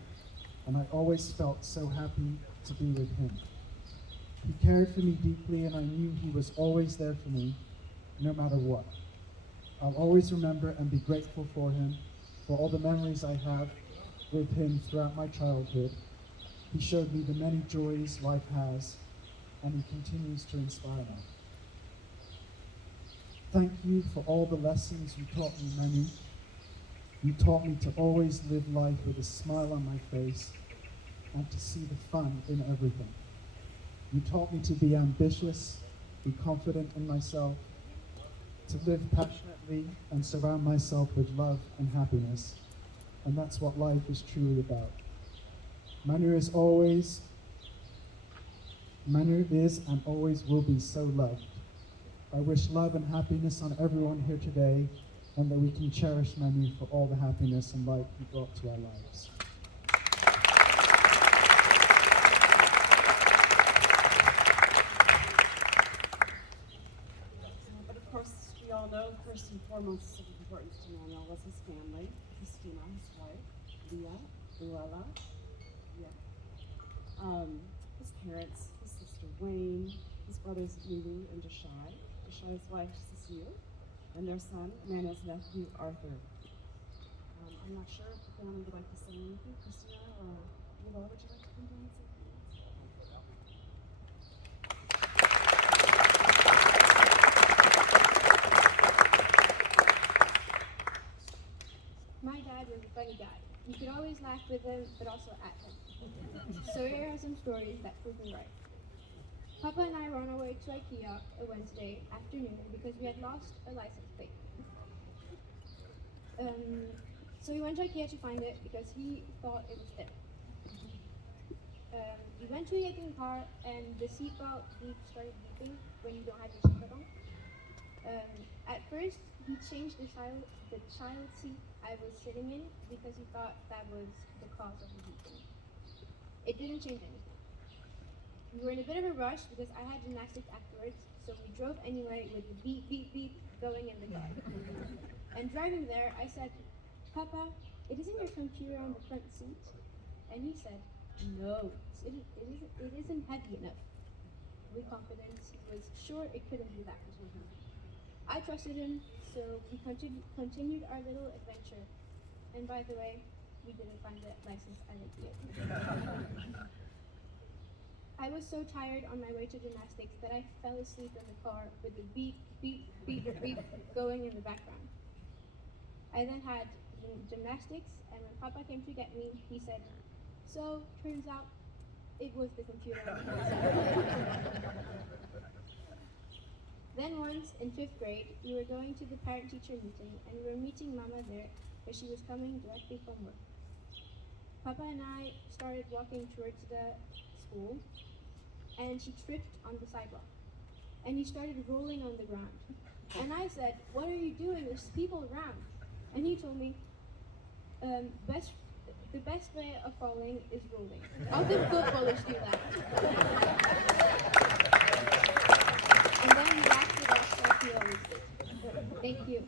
and I always felt so happy to be with him. He cared for me deeply, and I knew he was always there for me, no matter what. I'll always remember and be grateful for him, for all the memories I have with him throughout my childhood. He showed me the many joys life has, and he continues to inspire me. Thank you for all the lessons you taught me, Manu. You taught me to always live life with a smile on my face and to see the fun in everything. You taught me to be ambitious, be confident in myself, to live passionately and surround myself with love and happiness. And that's what life is truly about. Manu is and always will be so loved. I wish love and happiness on everyone here today, and that we can cherish Manu for all the happiness and light he brought to our lives. But of course, we all know, first and foremost, of importance to Manuel was his family, Christina, his wife, Leah, Luella, his parents, his sister Wayne, his brothers Lulu and Jashai's wife Cecile, and their son, Manuel's nephew Arthur. I'm not sure if the family would like to say anything. Christina or Luella, would you like to come down and say anything? My dad was a funny guy. You could always laugh with him, but also at him. So here are some stories that prove me right. Papa and I were on our way to IKEA a Wednesday afternoon because we had lost a license plate. So we went to IKEA to find it because he thought it was there. We went to the IKEA car and the seatbelt beep started beeping when you don't have your seatbelt on. At first, he changed the child seat I was sitting in because he thought that was the cause of the beeping. It didn't change anything. We were in a bit of a rush because I had gymnastics afterwards, so we drove anyway with the beep, beep, beep going in the car. And driving there, I said, "Papa, isn't your computer on the front seat?" And he said, "No, it isn't heavy enough." With confidence, he was sure it couldn't be that. I trusted him, so we continued our little adventure. And by the way, we didn't find the license I didn't get. I was so tired on my way to gymnastics that I fell asleep in the car with the beep, beep, beep, beep going in the background. I then had gymnastics, and when Papa came to get me, he said, "So, turns out it was the computer on the outside." Then once, in 5th grade, we were going to the parent-teacher meeting, and we were meeting Mama there, as she was coming directly from work. Papa and I started walking towards the school, and she tripped on the sidewalk, and he started rolling on the ground. And I said, "What are you doing? There's people around." And he told me, the best way of falling is rolling. Other footballers do that. And then he laughed it off like he always did. Thank you.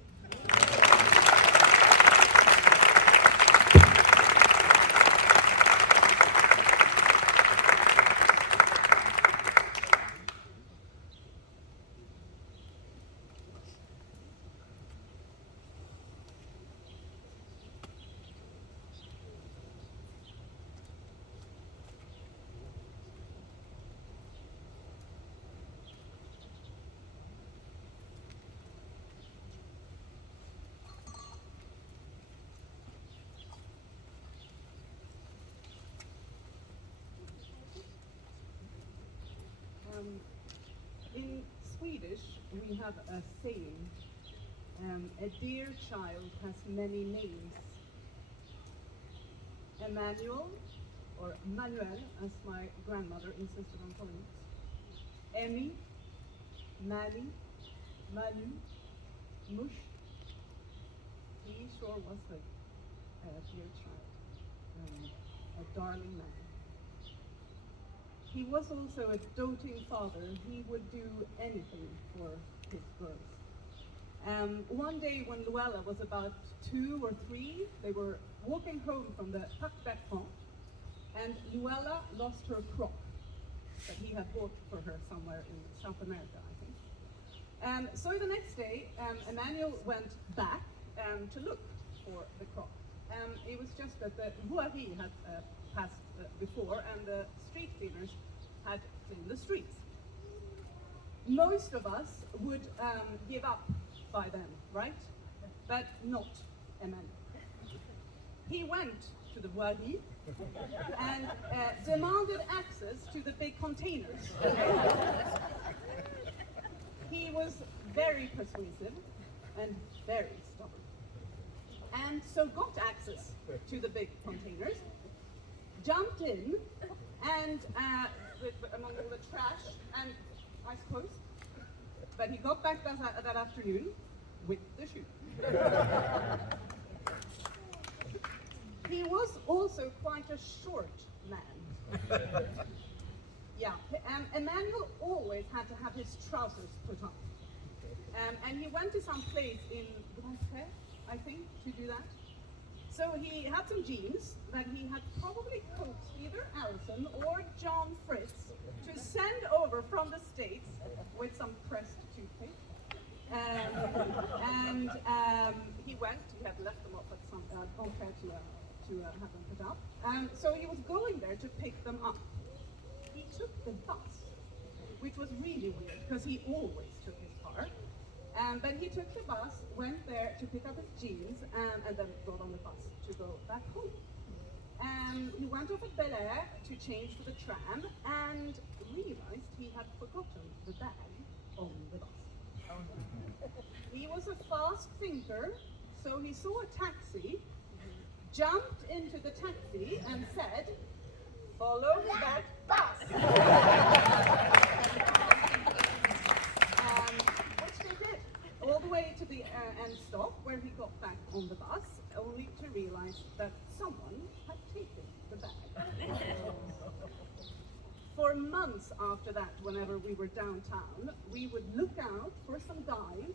In Swedish, we have a saying, a dear child has many names. Emmanuel, or Manuel, as my grandmother insisted on calling it. Emmy, Mali, Malu, Mush. He sure was a dear child, a darling man. He was also a doting father. He would do anything for his girls. One day when Luella was about 2 or 3, they were walking home from the Parc Bertrand, and Luella lost her croc that he had bought for her somewhere in South America, I think. So the next day, Emmanuel went back to look for the croc. It was just that the Mush had passed before, and the street cleaners had cleaned the streets. Most of us would give up by then, right? But not Emmanuel. He went to the Mush and demanded access to the big containers. He was very persuasive and very stubborn, and so got access to the big containers, jumped in, and among all the trash and I suppose, but he got back that afternoon with the shoe. He was also quite a short man. Yeah, Emmanuel always had to have his trousers put on. And he went to some place in Grandpré, I think, to do that. So he had some jeans that he had probably coaxed either Alison or John Fritz to send over from the States with some pressed toothpaste. And he went, he had left them off at some Grandpré to have them put up. So he was going there to pick them up. He took the bus, which was really weird because he always took his car. But he took the bus, went there to pick up his jeans, and then got on the bus to go back home. He went off at Bel Air to change for the tram and realized he had forgotten the bag on the bus. He was a fast thinker, so he saw a taxi, jumped into the taxi and said, "Follow that bus." Which they did, all the way to the end stop where he got back on the bus, only to realize that someone had taken the bag. For months after that, whenever we were downtown, we would look out for some guy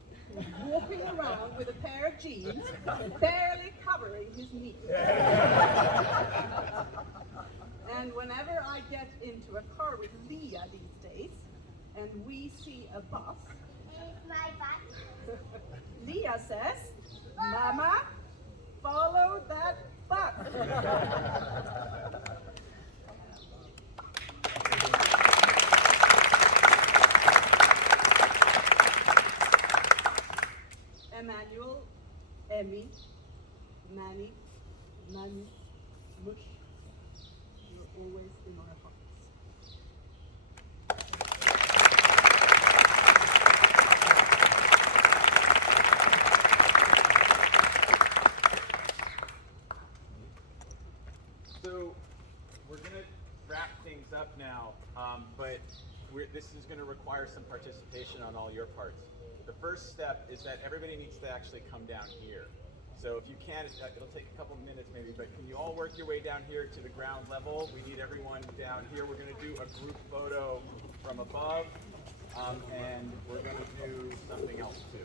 walking around with a pair of jeans, barely covering his knees. And whenever I get into a car with Leah these days, and we see a bus, my butt. Leah says, Mama, follow that butt. Emmanuel, Emmy, Manny, Manu, Mush, you're always in our hearts. So we're going to wrap things up now, but this is going to require some participation on all your parts. The first step is that everybody needs to actually come down here. So if you can, it'll take a couple minutes maybe, but can you all work your way down here to the ground level? We need everyone down here. We're going to do a group photo from above, and we're going to do something else too.